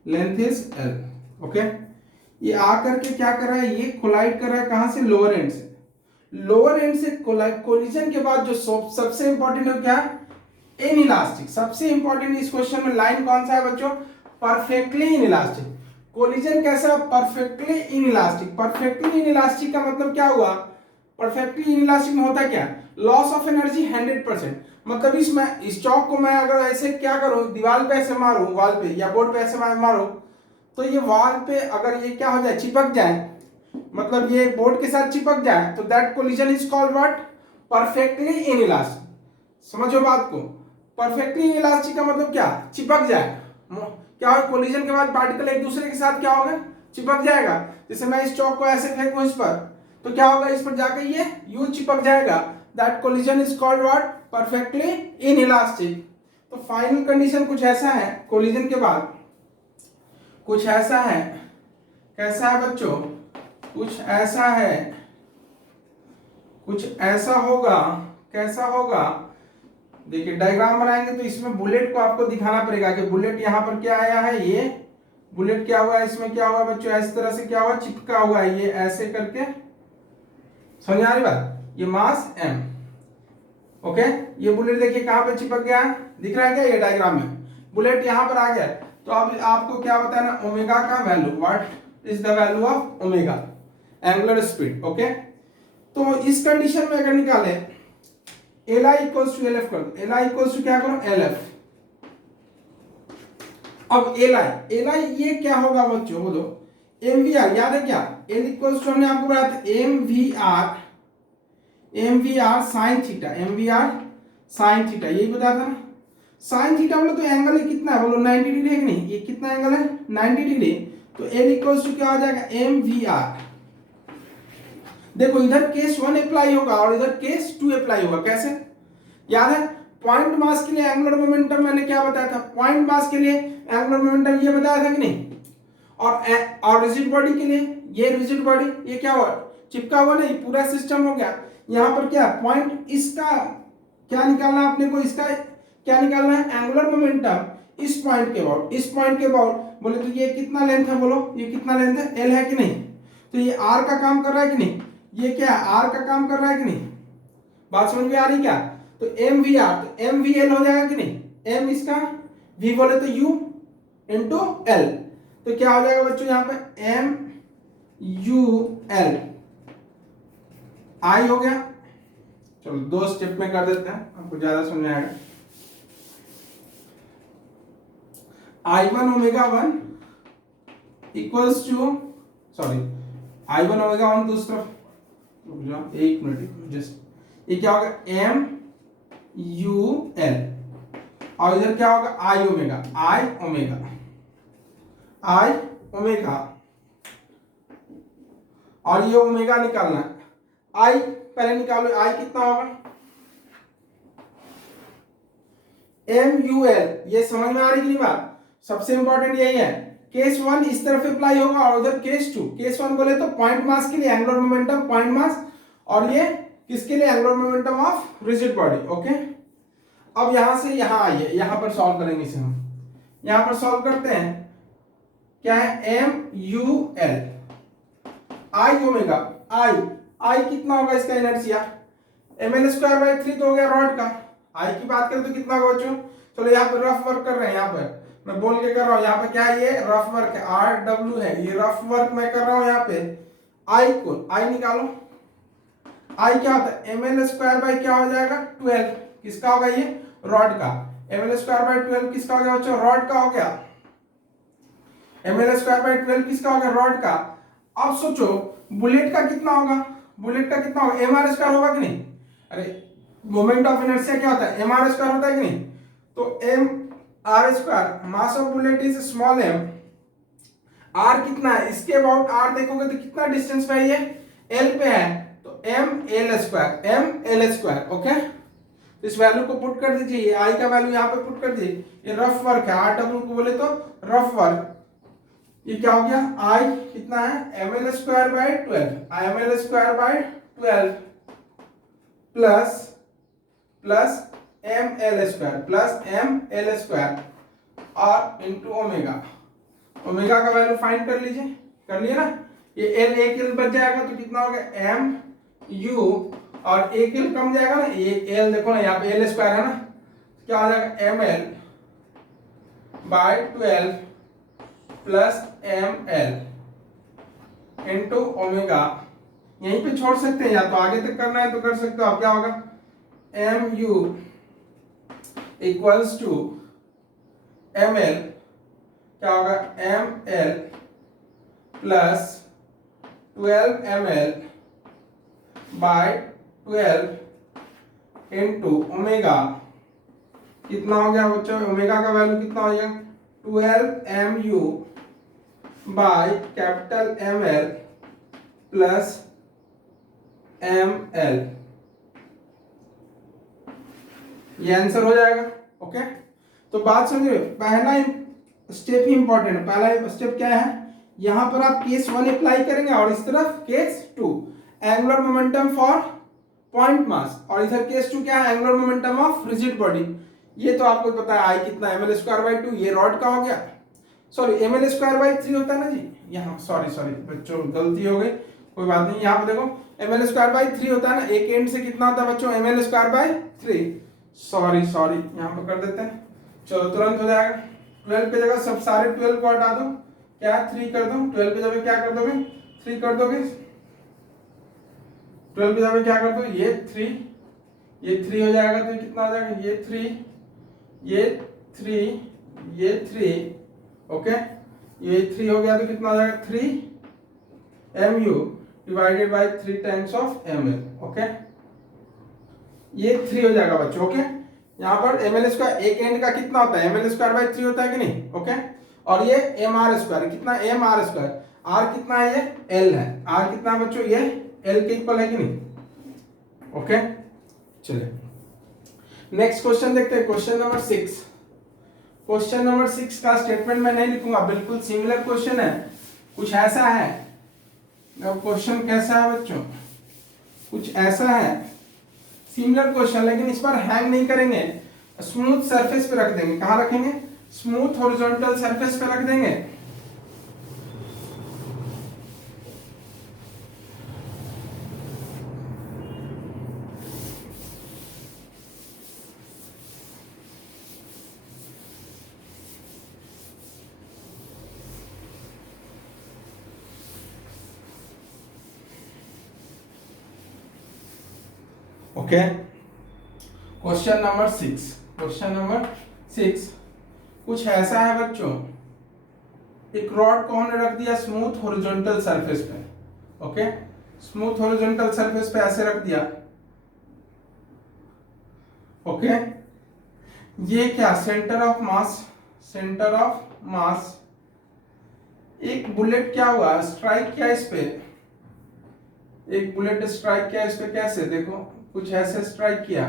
length is L, okay. ये आकर के क्या कर रहा है, ये कोलाइड कर रहा है कहां से, लोअर एंड से। लोअर एंड से कोलिजन के बाद जो सबसे इंपॉर्टेंट है क्या, इनइलास्टिक। सबसे इंपॉर्टेंट इस क्वेश्चन में लाइन कौन सा है बच्चों, परफेक्टली इनइलास्टिक। कोलिजन कैसा, परफेक्टली इनइलास्टिक। परफेक्टली इनइलास्टिक का मतलब क्या हुआ, परफेक्टली इनइलास्टिक में होता क्या, लॉस ऑफ एनर्जी 100%। मतलब इस चौक को मैं अगर ऐसे क्या करूं, दीवार पे ऐसे मारूं, वॉल पे या बोर्ड पे ऐसे मारूं, तो ये वॉल पे अगर ये क्या हो जाए, चिपक जाए, मतलब ये बोर्ड के साथ चिपक जाए, तो that collision is called what, perfectly inelastic. समझो बात को, परफेक्टली इनइलास्टिक का मतलब क्या, चिपक जाए। क्या हो, कोलिजन के बाद पार्टिकल एक दूसरे के साथ क्या होगा, चिपक जाएगा। जैसे मैं इस चौक को ऐसे फेंकूं इस पर, तो क्या होगा, इस पर जाकर ये यूं चिपक जाएगा। That collision is called what, perfectly inelastic. तो फाइनल कंडीशन कुछ ऐसा है, कोलिजन के बाद कुछ ऐसा है, कैसा है बच्चों, कुछ ऐसा है, कुछ ऐसा होगा, कैसा होगा, देखिए डायग्राम बनाएंगे तो इसमें बुलेट को आपको दिखाना पड़ेगा कि बुलेट यहाँ पर क्या आया है, ये बुलेट क्या हुआ है, इसमें क्या हुआ बच्चों, इस तरह से क्या हुआ, चिपका हुआ है, ये ऐसे करके, समझ आ रही बात, ये मास m, ओके। ये बुलेट देखिए कहां पे चिपक गया, दिख रहा है क्या, ये डायग्राम में बुलेट यहां पर आ गया। तो अब आपको क्या बताना, ओमेगा का value, what is the value of omega, angular speed, okay. तो इस कंडीशन में अगर निकाले L I equals to L F कर दो, एल आई इक्वल्स टू क्या करो, एल एफ। अब एल आई ये क्या होगा बच्चों, बोलो, एम वी आर, याद है क्या, एल इक्वल्स टू हमने आपको बताया था M V R sine theta, M V R sine theta, यही बताया था ना। साइन थीटा बोलो तो एंगल कितना है, बोलो 90 डिग्री है कि नहीं, ये कितना एंगल है, 90 डिग्री। तो एल इक्वल्स टू क्या हो जाएगा, एम वी आर। देखो इधर केस 1 अप्लाई होगा और इधर केस 2 अप्लाई होगा, कैसे, याद है, पॉइंट मास के लिए एंगुलर मोमेंटम मैंने क्या बताया था, पॉइंट मास के लिए एंगुलर मोमेंटम ये बताया था कि नहीं, और रिजिड बॉडी के लिए, ये रिजिड बॉडी, ये क्या हुआ, चिपका हुआ नहीं, पूरा सिस्टम हो गया। यहां पर क्या पॉइंट, इसका क्या निकालना है अपने को, इसका क्या निकालना है, एंगुलर मोमेंटम इस पॉइंट के अबाउट, इस पॉइंट के अबाउट, बोले तो ये कितना लेंथ है, बोलो ये कितना लेंथ है, एल है कि नहीं, तो ये आर का काम कर रहा है कि नहीं, ये क्या आर का काम कर रहा है कि नहीं, बात समझ में आ रही क्या। तो एम वी आर, तो एम वी एल हो जाएगा कि नहीं, एम इसका, वी बोले तो यू इंटू एल, तो क्या हो जाएगा बच्चों यहाँ पे एम यू एल, आई हो गया। चलो 2 स्टेप में कर देते हैं, आपको ज्यादा समझ में आएगा। I one omega 1 equals to, sorry I one omega 1 दूसरा, एक मिनट जस्ट, ये क्या होगा एम यू एल, और इधर क्या होगा आई ओमेगा, आई ओमेगा, आई ओमेगा, और ये ओमेगा निकालना है, आई पहले निकालो, आई कितना होगा, एम यू एल, ये समझ में आ रही कि नहीं बात, सबसे इंपॉर्टेंट यही है। केस 1 इस तरफ अप्लाई होगा और उधर केस 2, केस 1 बोले तो पॉइंट मास के लिए एंगुलर मोमेंटम पॉइंट मास, और ये किसके लिए, angular momentum of rigid body, okay. अब यहां से यहां आइए, यहां पर सॉल्व करेंगे इसे हम, यहां पर सॉल्व करते हैं, क्या है M U L, I omega, I कितना होगा इसका inertia, M L square by 3 तो हो गया रॉड का, आई की बात करें तो कितना होगा बच्चों, चलो यहाँ पे रफ वर्क कर रहे हैं, यहाँ पर मैं बोल के कर रहा हूँ, यहाँ पे क्या है, ये रफ वर्क है, आर डब्ल्यू है, ये रफ वर्क मैं कर रहा हूँ यहाँ पे। आई को, आई निकालो, आई क्या होता है, एम एल स्क्वायर बाई क्या हो जाएगा 12, किसका होगा ये, रॉड का, एम एल स्क्वायर बाई 12 किसका हो गया बच्चों, रॉड का हो गया, एम एल स्क्वायर बाई 12 किसका हो गया, रॉड का। अब सोचो बुलेट का कितना होगा, बुलेट का कितना होगा, एम आर स्क्वायर होगा कि नहीं, अरे मोमेंट ऑफ इनर्शिया क्या होता है, एम आर स्क्वायर होता है कि नहीं, तो M R square, mass of bullet is small M, R कितना है, इसके अबाउट आर देखोगे तो कितना डिस्टेंस पे है, ये एल पे है, तो एम एल स्क्वायर, ओके। तो इस वैल्यू को पुट कर दीजिए, आई का वैल्यू यहाँ पे पुट कर दीजिए, ये रफ वर्क है, आर डब्ल्यू को बोले तो रफ वर्क, ये क्या हो गया, आई कितना है, M L square by 12, M L square by 12 plus M L square और इंटू ओमेगा, ओमेगा का वैल्यू फाइंड कर लीजिए, कर लिया ना, ये एल एक एल बच जाएगा तो कितना हो गया एम यू, और एक एल कम जाएगा ना, ये एल देखो ना यहाँ पे एल स्क्वायर है ना, क्या हो जाएगा M L by 12 plus M L into omega, यहीं पे छोड़ सकते हैं, या तो आगे तक करना है तो कर सकते हो आप, क्या होगा M U equals to M L, क्या होगा M L plus 12 M L by 12 into omega, कितना हो गया बच्चों, ओमेगा का वैल्यू कितना हो गया 12 M U by capital M L plus M L, ये आंसर हो जाएगा, ओके। तो बात समझ, पहला स्टेप ही इंपॉर्टेंट है। पहला स्टेप क्या है, यहां पर आप केस 1 अप्लाई करेंगे और इस तरफ case 2, angular momentum for point mass, और इधर केस 2 क्या है, angular momentum of rigid body. ये तो आपको पता है आई कितना ml²/2, ये रॉड का हो गया, सॉरी ml²/3 होता है ना जी, यहाँ सॉरी बच्चों गलती हो गई, कोई बात नहीं, यहाँ पे देखो ml²/3 होता है ना, एक एंड से कितना होता है बच्चों ml²/3, सॉरी यहाँ पर कर देते हैं, चलो तुरंत हो जाएगा। 12 पे जगह सब सारे 12 को हटा दो, क्या 3 कर दो, 12 पे जगह क्या कर दोगे 3 कर दोगे, 12 पे जगह क्या कर दो ये 3 हो जाएगा, तो कितना हो जाएगा ये 3 ये 3 ओके, ये 3 हो गया तो कितना हो जाएगा 3 mu divided bye 3 times of ml, okay ये 3 हो जाएगा बच्चों, ओके। यहाँ पर ml² एक एंड का कितना होता है ml²/3 होता है कि नहीं, ओके। और ये mr², कितना mr², r कितना है ये l है, r कितना है बच्चों ये l के इक्वल है कि नहीं, ओके। चलिए नेक्स्ट क्वेश्चन देखते हैं, क्वेश्चन नंबर 6। क्वेश्चन नंबर 6 का स्टेटमेंट मैं नहीं लिखूंगा, बिल्कुल सिमिलर क्वेश्चन है, कुछ ऐसा है, क्वेश्चन कैसा है बच्चों, कुछ ऐसा है सिमिलर क्वेश्चन, लेकिन इस पर हैंग नहीं करेंगे, स्मूथ सरफेस पे रख देंगे। कहां रखेंगे, स्मूथ हॉरिजॉन्टल सरफेस पे रख देंगे। Okay, question number 6, question number 6 कुछ ऐसा है बच्चों, एक रॉड को हमने रख दिया स्मूथ हॉरिजॉन्टल सरफेस पे, ओके, स्मूथ हॉरिजॉन्टल सरफेस पे ऐसे रख दिया, ओके। ये क्या सेंटर ऑफ मास, एक बुलेट क्या हुआ स्ट्राइक किया इस पे, एक बुलेट स्ट्राइक किया इस पे, कैसे देखो कुछ ऐसे स्ट्राइक किया,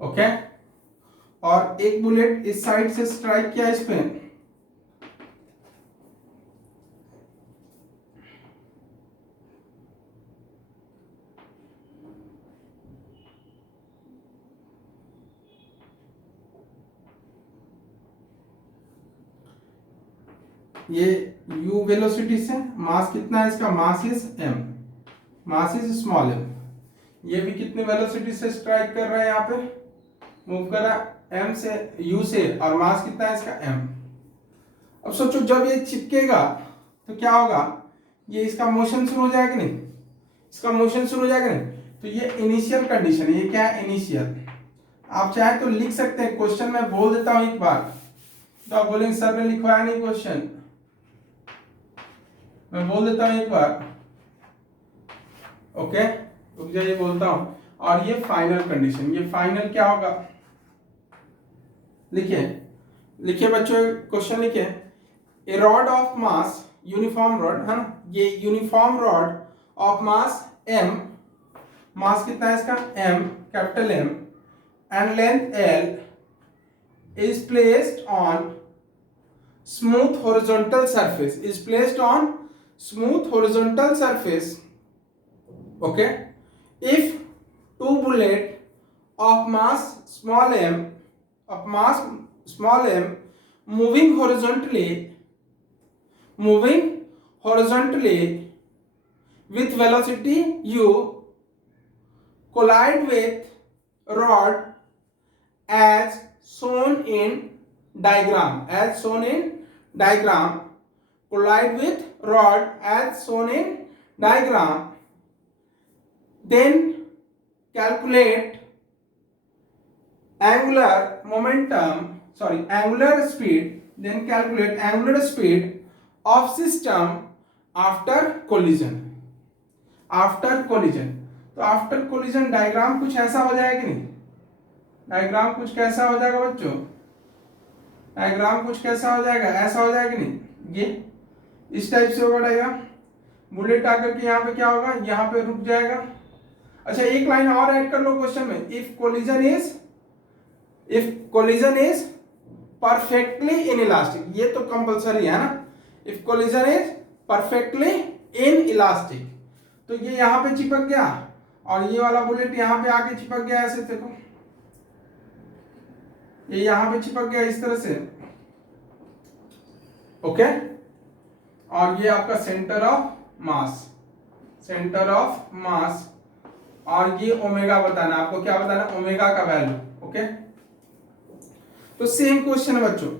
ओके। और एक बुलेट इस साइड से स्ट्राइक किया इस पे, ये u वेलोसिटी से, मास कितना है इसका, मास इज स्मॉल m, ये भी कितने वेलोसिटी से स्ट्राइक कर रहा है, यहाँ पे मूव कर रहा है m से, u से, और मास कितना है इसका m। अब सोचो जब ये चिपकेगा तो क्या होगा, ये इसका मोशन शुरू हो जाएगा नहीं, इसका मोशन शुरू हो जाएगा नहीं, तो ये इनिशियल कंडीशन है, ये क्या है इनिशियल। आप चाहे तो लिख सकते हैं, क्वेश्चन मैं बोल देता हूं एक बार, तो आप बोलेंगे सर ने लिखवाया नहीं क्वेश्चन, मैं बोल देता हूं एक बार, ओके, रुक जाइए बोलता हूं। और ये फाइनल कंडीशन, ये फाइनल क्या होगा, लिखिए बच्चों क्वेश्चन लिखिए, a rod of mass, uniform rod है ना, ये uniform rod of mass m, mass कितना है इसका m, capital M, and length l is placed on smooth horizontal surface, is placed on smooth horizontal surface, okay. If two bullet of mass small m, moving horizontally with velocity u collide with rod as shown in diagram, collide with rod as shown in diagram, then calculate angular speed of system after collision, तो after collision diagram कुछ ऐसा हो जाएगा कि नहीं, diagram कुछ कैसा हो जाएगा बच्चों, डायग्राम कुछ कैसा हो जाएगा, ऐसा हो जाएगा कि नहीं, ये इस टाइप से होगा डायग्राम, बुलेट आकर के यहाँ पे क्या होगा, यहाँ पे रुक जाएगा। अच्छा एक लाइन और ऐड कर लो क्वेश्चन में, if collision is perfectly inelastic, ये तो कंपलसरी है ना, if collision is perfectly inelastic, तो ये यहाँ पे चिपक गया और ये वाला बुलेट यहाँ पे आके चिपक गया, ऐसे देखो ये यहाँ पे चिपक गया इस तरह से, ओके। और ये आपका सेंटर ऑफ मास, और ये ओमेगा बताना, आपको क्या बताना, ओमेगा का वैल्यू, ओके। तो सेम क्वेश्चन है बच्चों,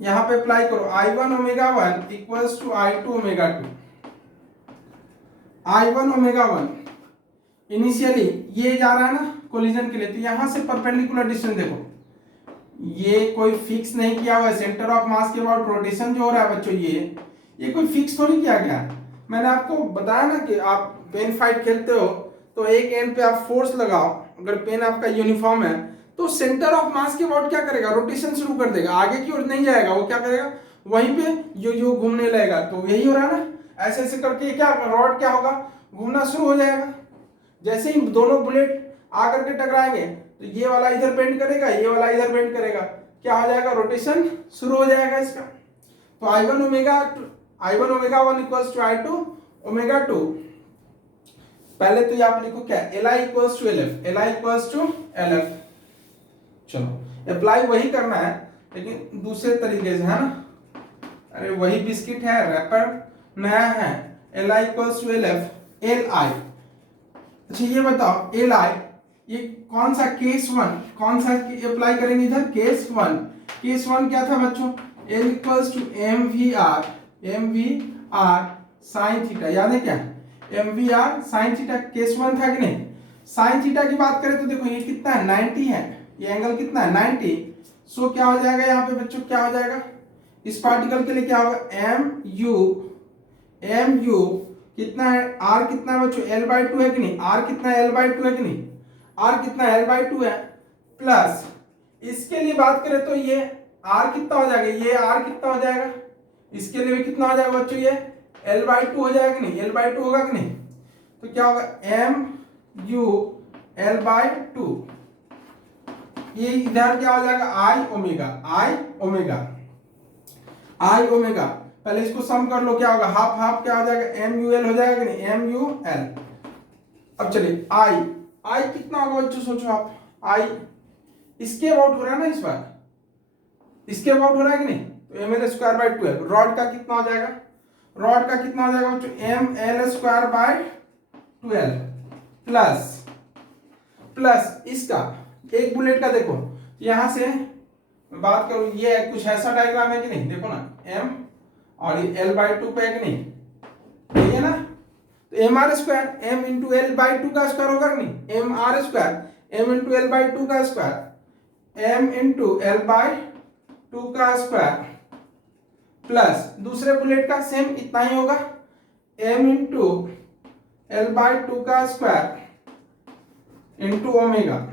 यहां पे अप्लाई करो, I1 omega 1 equals to I2 omega 2। I1 omega 1 initially ये जा रहा है ना कोलिजन के लिए, तो यहां से परपेंडिकुलर डिस्टेंस देखो, ये कोई फिक्स नहीं किया हुआ है, सेंटर ऑफ मास के अबाउट रोटेशन जो हो रहा है बच्चों, ये कोई फिक्स थोड़ी किया गया है। मैंने आपको बताया ना कि आप पेन फाइट खेलते हो तो एक एंड पे आप फोर्स लगाओ, अगर पेन आपका यूनिफॉर्म है तो सेंटर ऑफ मास के अबाउट क्या करेगा, रोटेशन शुरू कर देगा, आगे की ओर नहीं जाएगा, वो क्या करेगा वहीं पे यो घूमने लगेगा। तो यही हो रहा है ना, ऐसे ऐसे करके क्या रॉड क्या होगा, घूमना शुरू हो जाएगा। जैसे ही दोनों बुलेट आकर के टकराएंगे तो ये वाला इधर बेंड करेगा, ये वाला इधर बेंड करेगा, क्या हो जाएगा, रोटेशन शुरू हो जाएगा इसका। तो I1 omega 1 equals to I2 omega 2। पहले तो आप लिखो क्या, Li इक्वल्स टू LF। चलो अप्लाई वही करना है लेकिन दूसरे तरीके से, है ना, अरे वही बिस्किट है, रैपर नया है। Li equals to LF, Li। अच्छा ये बताओ Li ये कौन सा केस 1, कौन सा अप्लाई करेंगे इधर, केस 1 क्या था बच्चों, L equals to MVR sine theta, याद है क्या, MVR साइन थीटा केस 1 था कि नहीं। साइन थीटा की बात करें तो देखो ये कितना है, 90 है, ये एंगल कितना है 90। सो क्या हो जाएगा यहाँ पे बच्चों, क्या हो जाएगा, इस पार्टिकल के लिए क्या होगा, MU कितना है, R कितना है बच्चों, L/2 है कि नहीं, R कितना है, L/2 है कि नहीं, R कितना है, L/2 है, प्लस इसके लिए बात करें तो ये R कितना हो जाएगा, ये R कितना हो जाएगा, इसके लिए भी कितना हो जाएगा बच्चों, ये L/2 हो जाएगा कि नहीं, L/2 होगा कि नहीं। तो क्या होगा, MU L/2, ये इधर क्या हो जाएगा, I ओमेगा। पहले इसको सम कर लो, क्या होगा, हाफ हाफ क्या हो जाएगा, MUL हो जाएगा कि नहीं, MUL। अब चलिए I कितना होगा बच्चों, सोचो आप, I इसके अबाउट हो रहा है ना, इस बार इसके अबाउट हो रहा है कि नहीं, तो ML²/12। रॉड का कितना हो जाएगा, बच्चों ML²/12 प्लस इसका एक बुलेट का देखो, यहां से बात करूं, ये कुछ ऐसा डायग्राम है कि नहीं, देखो ना M और ये L/2 पे है कि नहीं, ठीक है ना। तो MR² M इंटू L/2 का स्क्वायर होगा कि नहीं, MR² M इंटू L/2 का स्क्वायर, M इंटू L/2 का स्क्वायर, प्लस दूसरे बुलेट का सेम इतना ही होगा, M इंटू L/2 का स्क्वायर इंटू ओमेगा,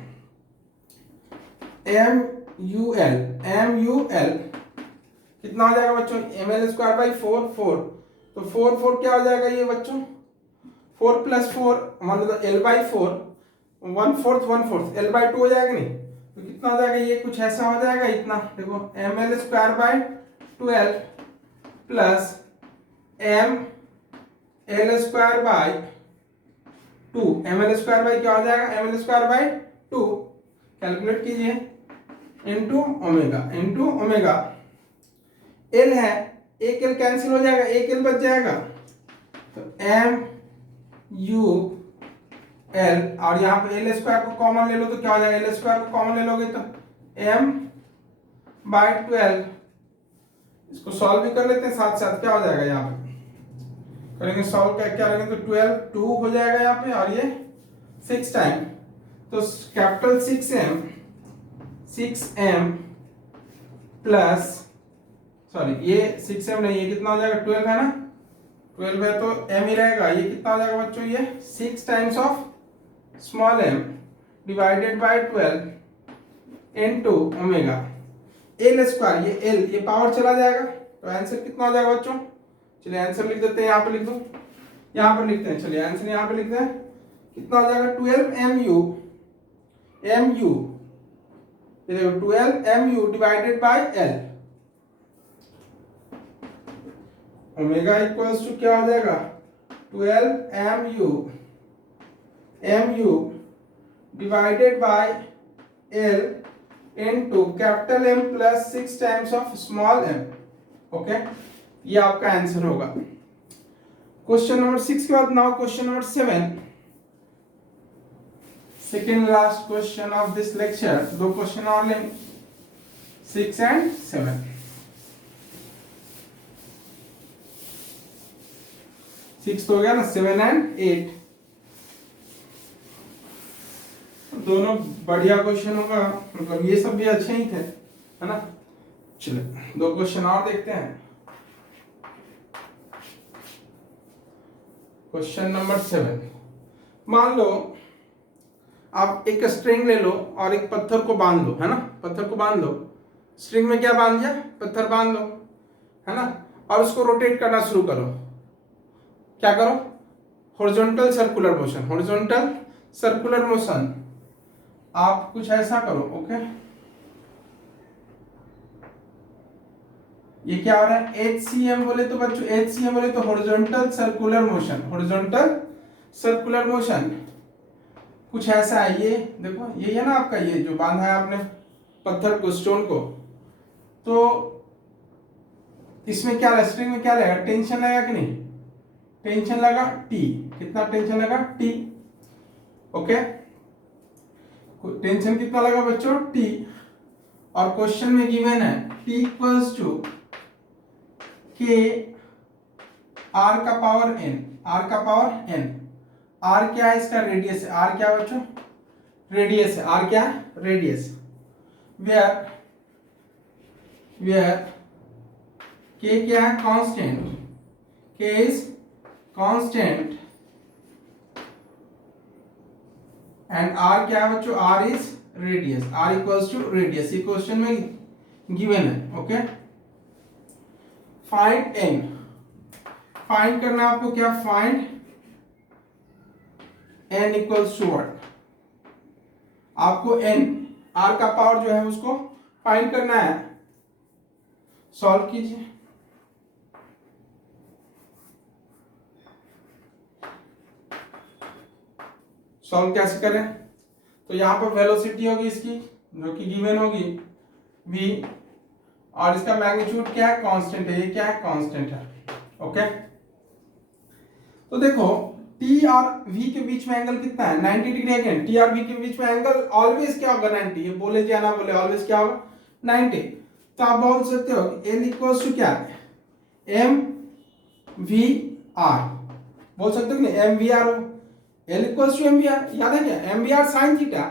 MUL कितना हो जाएगा बच्चों, ML²/4 तो 4 क्या हो जाएगा ये बच्चों, 4 + 4 मतलब L/4 1/4 L/2 हो जाएगा नहीं, तो कितना हो जाएगा, ये कुछ ऐसा हो जाएगा इतना, देखो ML²/12 प्लस ML²/2, ML² क्या हो जाएगा, ML²/2 कैलकुलेट कीजिए, इंटू ओमेगा। L है, एक L कैंसिल हो जाएगा, एक L बच जाएगा, तो MUL और यहाँ पे L² को कॉमन ले लो तो क्या हो जाएगा, L² को कॉमन ले लोगे तो M/12। इसको सॉल्व भी कर लेते हैं साथ साथ, क्या हो जाएगा यहाँ पे करेंगे सॉल्व, क्या करेंगे तो 12 2 हो जाएगा यहाँ पे, और ये 6 टाइम, तो कैपिटल 6M प्लस, सॉरी ये 6M नहीं, ये कितना हो जाएगा, 12 है ना, 12 है तो M ही रहेगा, ये कितना हो जाएगा बच्चों, ये 6 times of small m divided by 12 into omega L², ये L ये पावर चला जाएगा, तो आंसर कितना हो जाएगा बच्चों, चलिए आंसर लिख देते हैं, यहाँ पे लिख दो, यहाँ पर लिखते हैं। चलिए आंसर यहाँ पे लिखते हैं, कितना हो जाएगा 12 mu ये देखो 12 mu divided by L, omega equals to क्या हो जाएगा 12 mu divided by L into capital M plus 6 times of small m। Okay, ये आपका आंसर होगा क्वेश्चन नंबर 6 के बाद। Now question number 7, second last question of this lecture. दो question और लेंगे, 6 एंड 7। 6 तो हो गया ना, 7 एंड 8 दोनों बढ़िया क्वेश्चन होगा, मतलब ये सब भी अच्छे ही थे, है ना। चलिए दो क्वेश्चन और देखते हैं। क्वेश्चन नंबर 7, मान लो आप एक स्ट्रिंग ले लो और एक पत्थर को बांध लो, है ना। पत्थर को बांध लो, स्ट्रिंग में क्या बांध दिया, पत्थर बांध लो, है ना, और उसको रोटेट करना शुरू करो। क्या करो, horizontal circular motion, horizontal circular motion. आप कुछ ऐसा करो, ओके। ये क्या हो रहा है, HCM बोले तो बच्चों, HCM बोले तो horizontal circular motion, horizontal circular motion कुछ ऐसा है। ये देखो, ये है ना आपका, ये जो बांधा है आपने पत्थर को, स्टोन को, तो इसमें क्या लगा, स्ट्रिंग में क्या लगा, टेंशन लगा कि नहीं, टेंशन लगा T। कितना टेंशन लगा, T। ओके, टेंशन कितना लगा बच्चों, T। और क्वेश्चन में गिवन है T equals to K R का पावर N, R का पावर N। R क्या है, इसका रेडियस है। R क्या बच्चों, रेडियस है। R क्या है, रेडियस। वेयर K क्या है, constant, K is constant and R क्या है बच्चों, R is radius. R equals to radius, ये क्वेश्चन में गिवन है। ओके, फाइंड N, फाइंड करना है आपको, क्या, find N equals to what, आपको N, R का पावर जो है उसको फाइंड करना है। सॉल्व कीजिए। सॉल्व कैसे करें, तो यहां पर वेलोसिटी होगी इसकी, जो कि गिवन होगी v, और इसका मैग्नीट्यूड क्या है, कांस्टेंट है। ये क्या है, कांस्टेंट है। ओके, तो देखो T और V के बीच में एंगल कितना है, 90 डिग्री है। T और V के बीच में एंगल ऑलवेज क्या होगा, 90। ये बोले या ना बोले, ऑलवेज क्या होगा, 90। तो आप बोल सकते हो L इक्वल्स टू क्या है, MVR, बोल सकते हो कि नहीं, MVR हो। L इक्वल्स टू MVR, याद है क्या, MVR साइन थीटा,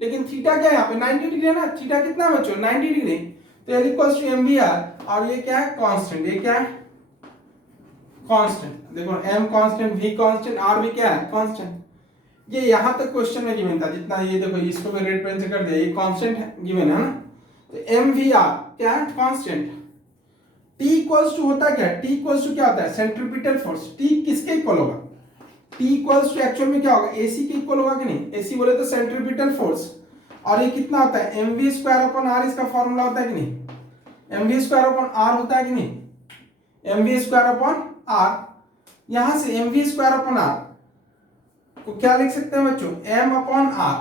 लेकिन थीटा क्या है यहाँ पे 90 डिग्री है ना, थीटा कितना बच्चों, 90 डिग्री। तो L इक्वल्स टू MVR, और ये क्या है, कांस्टेंट। ये क्या है, कांस्टेंट। देखो M constant, V constant, R भी क्या है, कांस्टेंट। ये यहां तक क्वेश्चन में गिवन था, जितना ये देखो, इसको भी रेड पेन से कर दिया, ये कांस्टेंट है, गिवन है ना। तो MVR क्या है, कांस्टेंट। T इक्वल्स टू होता क्या है, T इक्वल्स टू क्या होता है, सेंट्रीपिटल फोर्स। T किसके इक्वल होगा, T इक्वल्स टू एक्चुअल में क्या होगा, AC के इक्वल होगा कि नहीं। AC बोले तो सेंट्रीपिटल फोर्स, और ये कितना होता है, mv स्क्वायर अपॉन r, इसका फॉर्मूला होता है कि नहीं, mv स्क्वायर अपॉन r होता है कि नहीं, mv स्क्वायर अपॉन r। यहां से mv स्क्वायर अपॉन r को क्या लिख सकते हैं बच्चों, m upon r।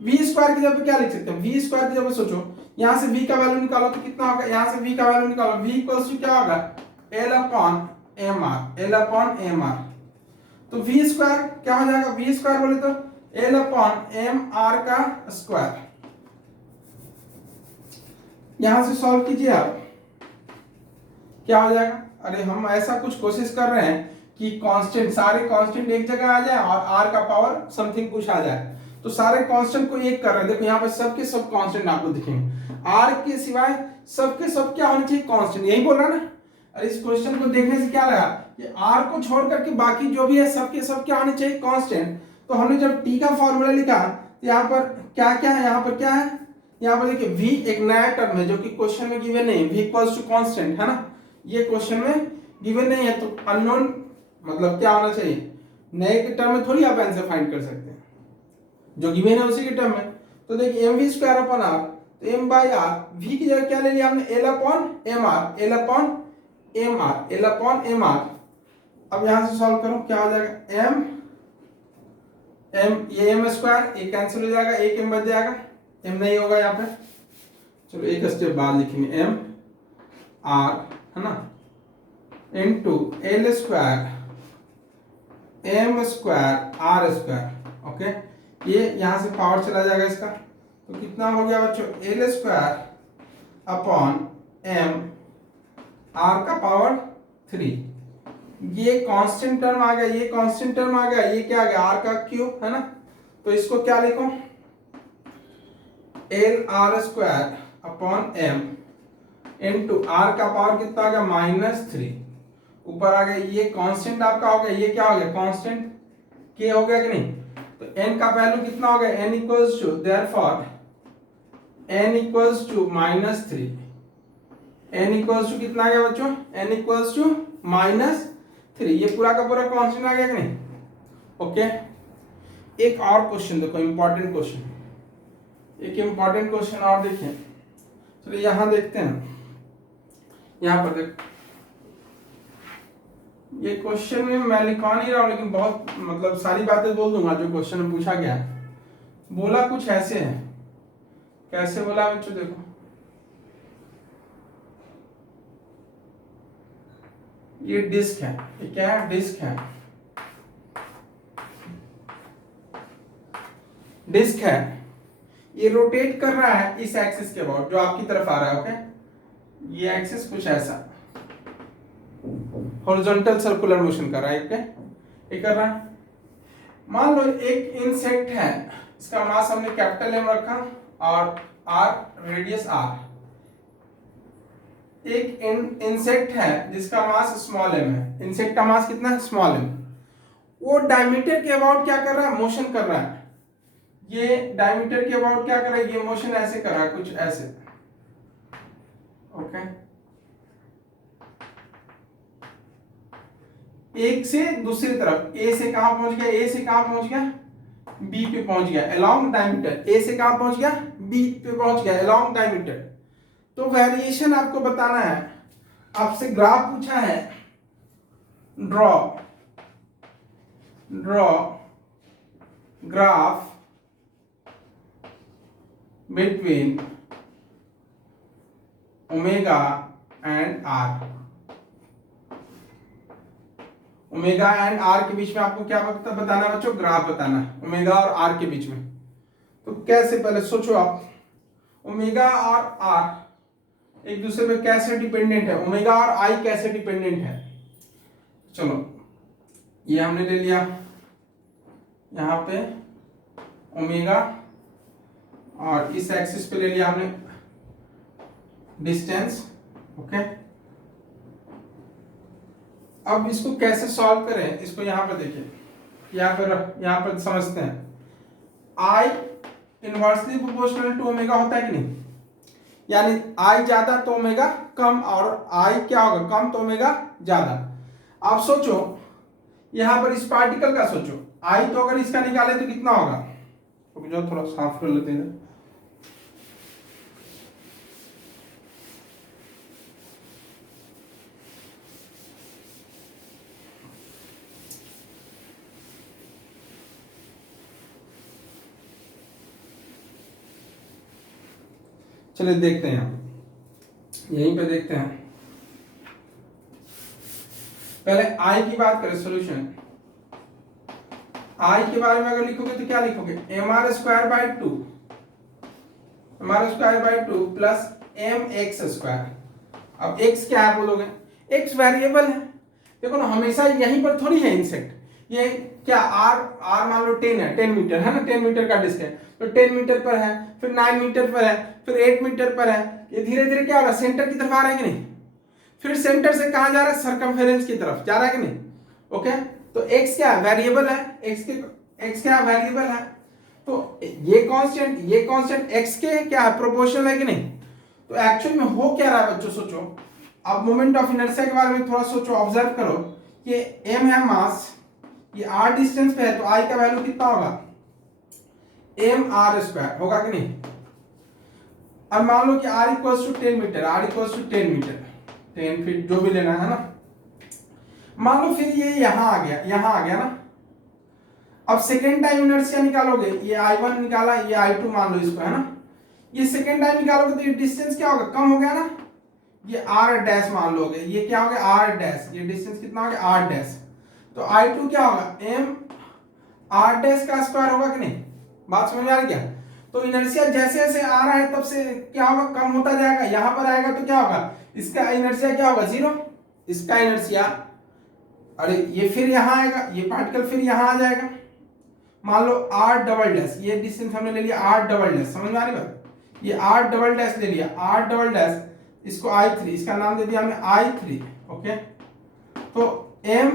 v square की जगह क्या लिख सकते हैं, v स्क्वायर की जगह सोचो, यहां से v का वैल्यू निकालो तो कितना होगा, यहां से v का वैल्यू निकालो, v इक्वल्स टू क्या होगा, l upon mr, l upon mr। तो v स्क्वायर क्या हो जाएगा, v स्क्वायर बोले तो l अपॉन mr का स्क्वायर। यहां से सॉल्व कीजिए आप, क्या हो जाएगा। अरे हम ऐसा कुछ कोशिश कर रहे हैं कि कांस्टेंट, सारे कांस्टेंट एक जगह आ जाए और r का पावर समथिंग कुछ आ जाए, तो सारे कांस्टेंट को एक कर रहे हैं। देखो यहाँ पे सबके सब कांस्टेंट आपको दिखेंगे, r के सिवाय सबके सब क्या होने चाहिए, कांस्टेंट। यही बोल रहा ना। अरे इस क्वेश्चन को देखने से क्या लगा कि r को छोड़ करके बाकी जो भी है सबके सब क्या होने चाहिए, कांस्टेंट। तो हमने जब t का फॉर्मूला लिखा, तो यहाँ पर क्या क्या है, यहाँ पर क्या है, यहाँ पर देखिए v एक नया टर्म है जो कि क्वेश्चन में गिवन नहीं, v इक्वल्स टू कांस्टेंट, है ना। ये क्वेश्चन में गिवन नहीं है तो अननोन मतलब क्या होना चाहिए, नए के टर्म में थोड़ी आप आंसर फाइंड कर सकते हैं, जो गिवन है उसी के टर्म में। तो देखिए M V square upon R, तो एम बाई आर, वी की जगह क्या ले लिया हमने, L upon M R, L upon M R, L upon M R. अब यहां से सॉल्व करो, क्या हो जाएगा, एम एम, ये एम स्क्वायर ये कैंसिल हो जाएगा, एक एम बच जाएगा, एम नहीं होगा यहाँ पे। चलो एक स्टेप बाद लिखेंगे, एम आर है ना into L square M square R square. Okay, ये यहां से पावर चला जाएगा इसका, तो कितना हो गया बच्चों, L square upon M R का पावर 3। ये कांस्टेंट टर्म आ गया, ये कांस्टेंट टर्म आ गया, ये क्या आ गया, आर का क्यूब है ना। तो इसको क्या लिखो, L R square upon M into R का पावर कितना आ गया, -3 ऊपर आ गया, ये कांस्टेंट आपका हो गया, ये क्या हो गया, कांस्टेंट के हो गया कि नहीं। तो n का वैल्यू कितना हो गया, n equals to, therefore n equals to -3, n equals to कितना आ गया बच्चों, n इक्वल्स टू -3, ये पूरा का पूरा कांस्टेंट आ गया कि नहीं। ओके, एक और क्वेश्चन देखो, इंपॉर्टेंट क्वेश्चन, एक इंपॉर्टेंट क्वेश्चन और देखिए। चलिए यहां देखते हैं, यहां पर देख, ये क्वेश्चन में मैं लिखवा नहीं रहा हूं, लेकिन बहुत मतलब सारी बातें बोल दूंगा जो क्वेश्चन में पूछा गया है। बोला कुछ ऐसे है, कैसे बोला बच्चों, देखो ये डिस्क है, ये क्या है, डिस्क है, डिस्क है, ये रोटेट कर रहा है इस एक्सिस के अबाउट जो आपकी तरफ आ रहा है। ओके, ये एक्सिस कुछ ऐसा हॉरिजॉन्टल सर्कुलर मोशन कर रहा है, ये कर रहा है। मान लो एक इंसेक्ट है, इसका मास हमने कैपिटल एम रखा और आर रेडियस आर। एक इंसेक्ट है जिसका मास स्मॉल एम है, इंसेक्ट का मास कितना है, स्मॉल एम। वो डायमीटर के अबाउट क्या कर रहा है, मोशन कर रहा है, ये डायमीटर के अबाउट क्या कर रहा है, ये मोशन ऐसे कर रहा है, कुछ ऐसे। ओके, एक से दूसरी तरफ, ए से कहां पहुंच गया, ए से कहां पहुंच गया, बी पे पहुंच गया अलोंग डायमीटर, ए से कहां पहुंच गया, बी पे पहुंच गया अलोंग डायमीटर। तो वेरिएशन आपको बताना है, आपसे ग्राफ पूछा है, draw graph between omega and R. Omega and R के बीच में आपको क्या बताना है बच्चों, ग्राफ बताना है ओमेगा और आर के बीच में। तो कैसे, पहले सोचो आप, ओमेगा और आर एक दूसरे पे कैसे डिपेंडेंट है, ओमेगा और आई कैसे डिपेंडेंट है। चलो ये हमने ले लिया, यहां पे ओमेगा और इस एक्सिस पे ले लिया हमने डिस्टेंस। ओके, अब इसको कैसे सॉल्व करें, इसको यहां पर देखिए, यहां पर समझते हैं। I inversely proportional to omega होता है कि नहीं, यानी आई ज्यादा तो ओमेगा कम, और आई क्या होगा, कम तो ओमेगा ज्यादा। आप सोचो यहां पर इस पार्टिकल का सोचो, आई तो अगर इसका निकाले तो कितना होगा, तो जो थोड़ा साफ कर लेते हैं। चलिए देखते हैं, यहीं पे देखते हैं। पहले आई की बात करें, सॉल्यूशन। आई के बारे में अगर लिखोगे तो क्या लिखोगे, M R square by 2, M R square by 2 plus M X square. अब एक्स क्या है बोलोगे, एक्स वेरिएबल है, देखो ना हमेशा यहीं पर थोड़ी है इंसेक्ट, ये क्या आर मान लो 10 है, 10 मीटर है ना, 10 मीटर का डिस्क है, तो 10 मीटर पर है, फिर 9 मीटर पर है, फिर 8 मीटर पर है। ये धीरे धीरे क्या हो रहा है, सेंटर की तरफ आ रहा है कि नहीं, फिर सेंटर से कहां जा रहा है, सर्कमफेरेंस की तरफ जा रहा है कि नहीं। ओके, तो x क्या वेरिएबल है, x क्या वेरिएबल है, तो ये कांस्टेंट x के क्या है, प्रोपोर्शनल है कि नहीं। तो एक्चुअल में हो क्या रहा है बच्चों, सोचो अब मोमेंट ऑफ इनर्शिया के बारे में थोड़ा सोचो, ऑब्जर्व करो कि m है मास, ये r डिस्टेंस पे है, तो I का वैल्यू कितना होगा, mr² होगा कि नहीं। अब मान लो कि r equals to 10 metre, r equals to 10 metre, 10 feet जो भी लेना है ना। मान लो फिर ये यहाँ आ गया ना। अब सेकेंड टाइम इनर्शिया निकालोगे, ये I1 निकाला, ये I2 मान लो इसको, है ना। ये सेकेंड टाइम निकालोगे तो ये डिस्टेंस क्या होगा, कम हो गया ना। ये r डैश मान लोगे, ये क्या हो गया r डैश, ये डिस्टेंस कितना हो गया r डैश। तो I2 क्या होगा, m r डैश का स्क्वायर होगा कि नहीं। बात समझ आ रही क्या। तो इनर्शिया जैसे जैसे आ रहा है तब से क्या होगा, कम होता जाएगा। यहां पर आएगा तो क्या होगा, इसका इनर्शिया क्या होगा, 0। इसका इनर्शिया, अरे ये फिर यहां आएगा, ये पार्टिकल फिर यहां आ जाएगा। मान लो r डबल डैश, ये डिस्टेंस हमने ले लिया r डबल डैश, समझ में आ रही बात। ये r डबल डैश ले लिया, r डबल डैश, इसको I3, इसका नाम दे दिया हमने I3। ओके, तो m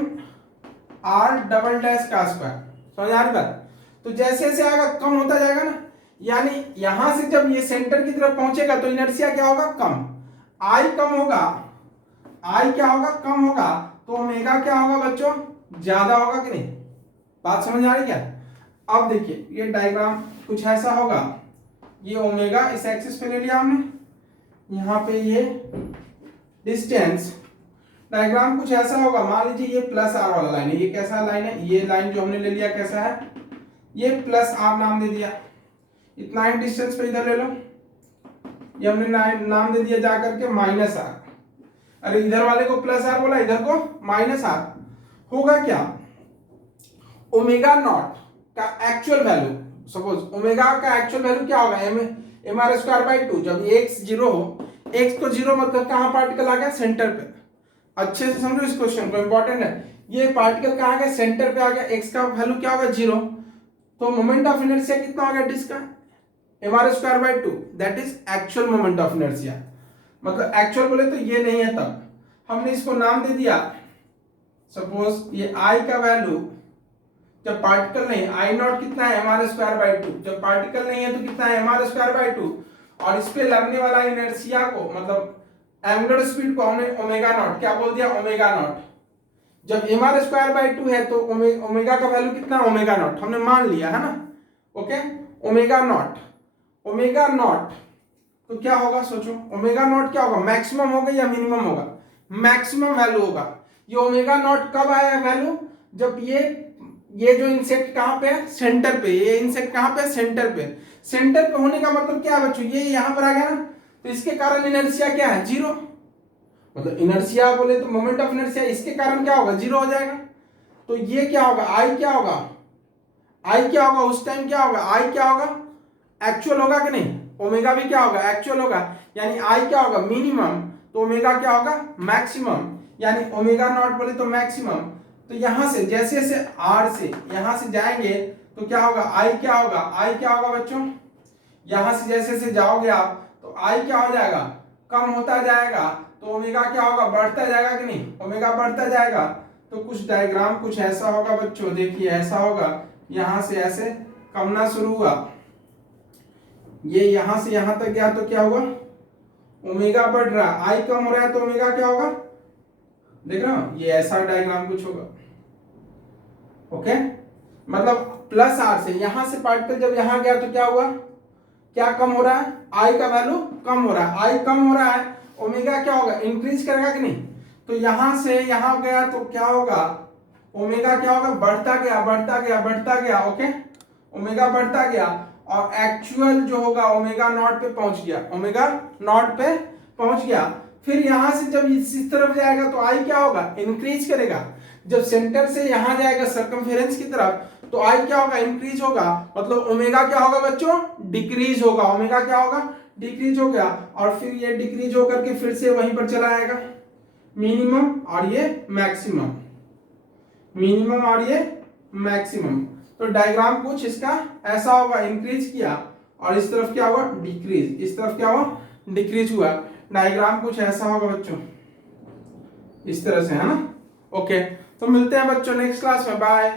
r डबल डैश का स्क्वायर, समझ आ रही बात। तो जैसे जैसे आएगा कम होता जाएगा ना, यानी यहां से जब ये सेंटर की तरफ पहुंचेगा तो इनर्शिया क्या होगा, कम। I कम होगा, I क्या होगा, कम होगा, तो ओमेगा क्या होगा बच्चों, ज्यादा होगा कि नहीं। बात समझ आ रही क्या। अब देखिए ये डायग्राम कुछ ऐसा होगा, ये ओमेगा इस एक्सिस पे ले लिया हमने, यहाँ पे ये डिस्टेंस, डायग्राम कुछ ऐसा होगा। मान लीजिए ये प्लस आर वाला लाइन है, ये कैसा लाइन है, ये लाइन जो हमने ले लिया कैसा है, ये प्लस आर नाम दे दिया। इतना ही डिस्टेंस पे इधर ले लो, ये हमने नाम दे दिया जाकर के माइनस आर। अरे इधर वाले को प्लस आर बोला, इधर को माइनस आर। होगा क्या, ओमेगा नॉट का एक्चुअल वैल्यू, सपोज ओमेगा का एक्चुअल वैल्यू क्या होगा, एम आर स्क्वायर बाई 2। जब x 0 हो, x को 0 मतलब कहाँ पार्टिकल आ गया, सेंटर पे। अच्छे से समझो इस क्वेश्चन को, इंपॉर्टेंट है। ये पार्टिकल कहाँ आ गया, सेंटर पे आ गया, x का वैल्यू क्या होगा, 0। तो मोमेंट ऑफ इनर्शिया कितना हो गया डिस्क का, mr square by 2, that is actual moment of inertia. मतलब एक्चुअल बोले तो ये नहीं है, तब हमने इसको नाम दे दिया, सपोज ये I का वैल्यू जब पार्टिकल नहीं, आई नॉट कितना है, mr स्क्वायर बाई 2। जब पार्टिकल नहीं है तो कितना है, mr स्क्वायर बाई 2। और इस पे लगने वाला इनर्शिया को, मतलब एंगुलर स्पीड को हमने ओमेगा नॉट क्या बोल दिया, ओमेगा नॉट। जब mr स्क्वायर बाई 2 है तो ओमेगा का वैल्यू कितना, ओमेगा नॉट हमने मान लिया है ना। Okay, omega naught, omega naught तो क्या होगा सोचो, ओमेगा नॉट क्या होगा, मैक्सिमम होगा या मिनिमम होगा, मैक्सिमम वैल्यू होगा। ये ओमेगा नॉट कब आया वैल्यू, जब ये जो इंसेक्ट कहां पे है, सेंटर पे। ये इंसेक्ट कहां पे है, सेंटर पे। सेंटर पे होने का मतलब क्या है बच्चों, ये यहां पर आ गया ना, तो इसके कारण इनर्शिया क्या है, 0। मतलब इनर्शिया बोले तो मोमेंट ऑफ इनर्शिया, इसके कारण क्या होगा, 0 हो जाएगा। तो ये क्या होगा, आई क्या होगा, आई क्या होगा उस टाइम, क्या होगा, आई क्या होगा, एक्चुअल होगा कि नहीं। ओमेगा भी क्या होगा, एक्चुअल होगा। यानी आई क्या होगा, मिनिमम, तो ओमेगा क्या होगा, मैक्सिमम। यानी ओमेगा नॉट बोले तो मैक्सिमम। तो यहां से जैसे जैसे आर से यहां से जाएंगे तो क्या होगा, आई क्या होगा, आई क्या होगा बच्चों, यहां से जैसे जैसे जाओगे आप तो आई क्या हो जाएगा, कम होता जाएगा। तो ओमेगा क्या होगा, बढ़ता जाएगा कि नहीं, ओमेगा बढ़ता जाएगा। तो कुछ डायग्राम कुछ ऐसा होगा बच्चों, देखिए ऐसा होगा, यहां से ऐसे कमना शुरू हुआ, ये यहां से यहां तक गया तो क्या हुआ, ओमेगा बढ़ रहा, आई कम हो रहा है तो ओमेगा क्या होगा, देख रहा हूं, ये ऐसा डायग्राम कुछ होगा। ओके, मतलब प्लस आर से यहां से पार्टिकल जब यहां गया तो क्या हुआ, क्या कम हो रहा है, आई का वैल्यू कम हो रहा है। आई कम हो रहा है, ओमेगा क्या होगा, इंक्रीज करेगा कि नहीं। तो यहां से यहां गया तो क्या होगा, ओमेगा क्या होगा, बढ़ता गया बढ़ता गया बढ़ता गया। ओके, ओमेगा बढ़ता गया और एक्चुअल जो होगा ओमेगा नॉट पे पहुंच गया, ओमेगा नॉट पे पहुंच गया। फिर यहां से जब इस तरफ जाएगा तो आई क्या होगा, इंक्रीज करेगा। जब सेंटर से यहां जाएगा सर्कमफेरेंस की तरफ तो आई क्या होगा, इंक्रीज होगा। मतलब ओमेगा क्या होगा बच्चों, डिक्रीज होगा। ओमेगा क्या होगा, डिक्रीज हो गया। और फिर ये डिक्रीज होकर के फिर से वहीं पर चला आएगा, मिनिमम और ये मैक्सिमम, मिनिमम और ये मैक्सिमम। तो डायग्राम कुछ इसका ऐसा होगा, इंक्रीज किया और इस तरफ क्या हुआ, डिक्रीज, इस तरफ क्या हुआ, डिक्रीज हुआ। डायग्राम कुछ ऐसा होगा बच्चों, इस तरह से, है ना। ओके, तो मिलते हैं बच्चों नेक्स्ट क्लास में, बाय।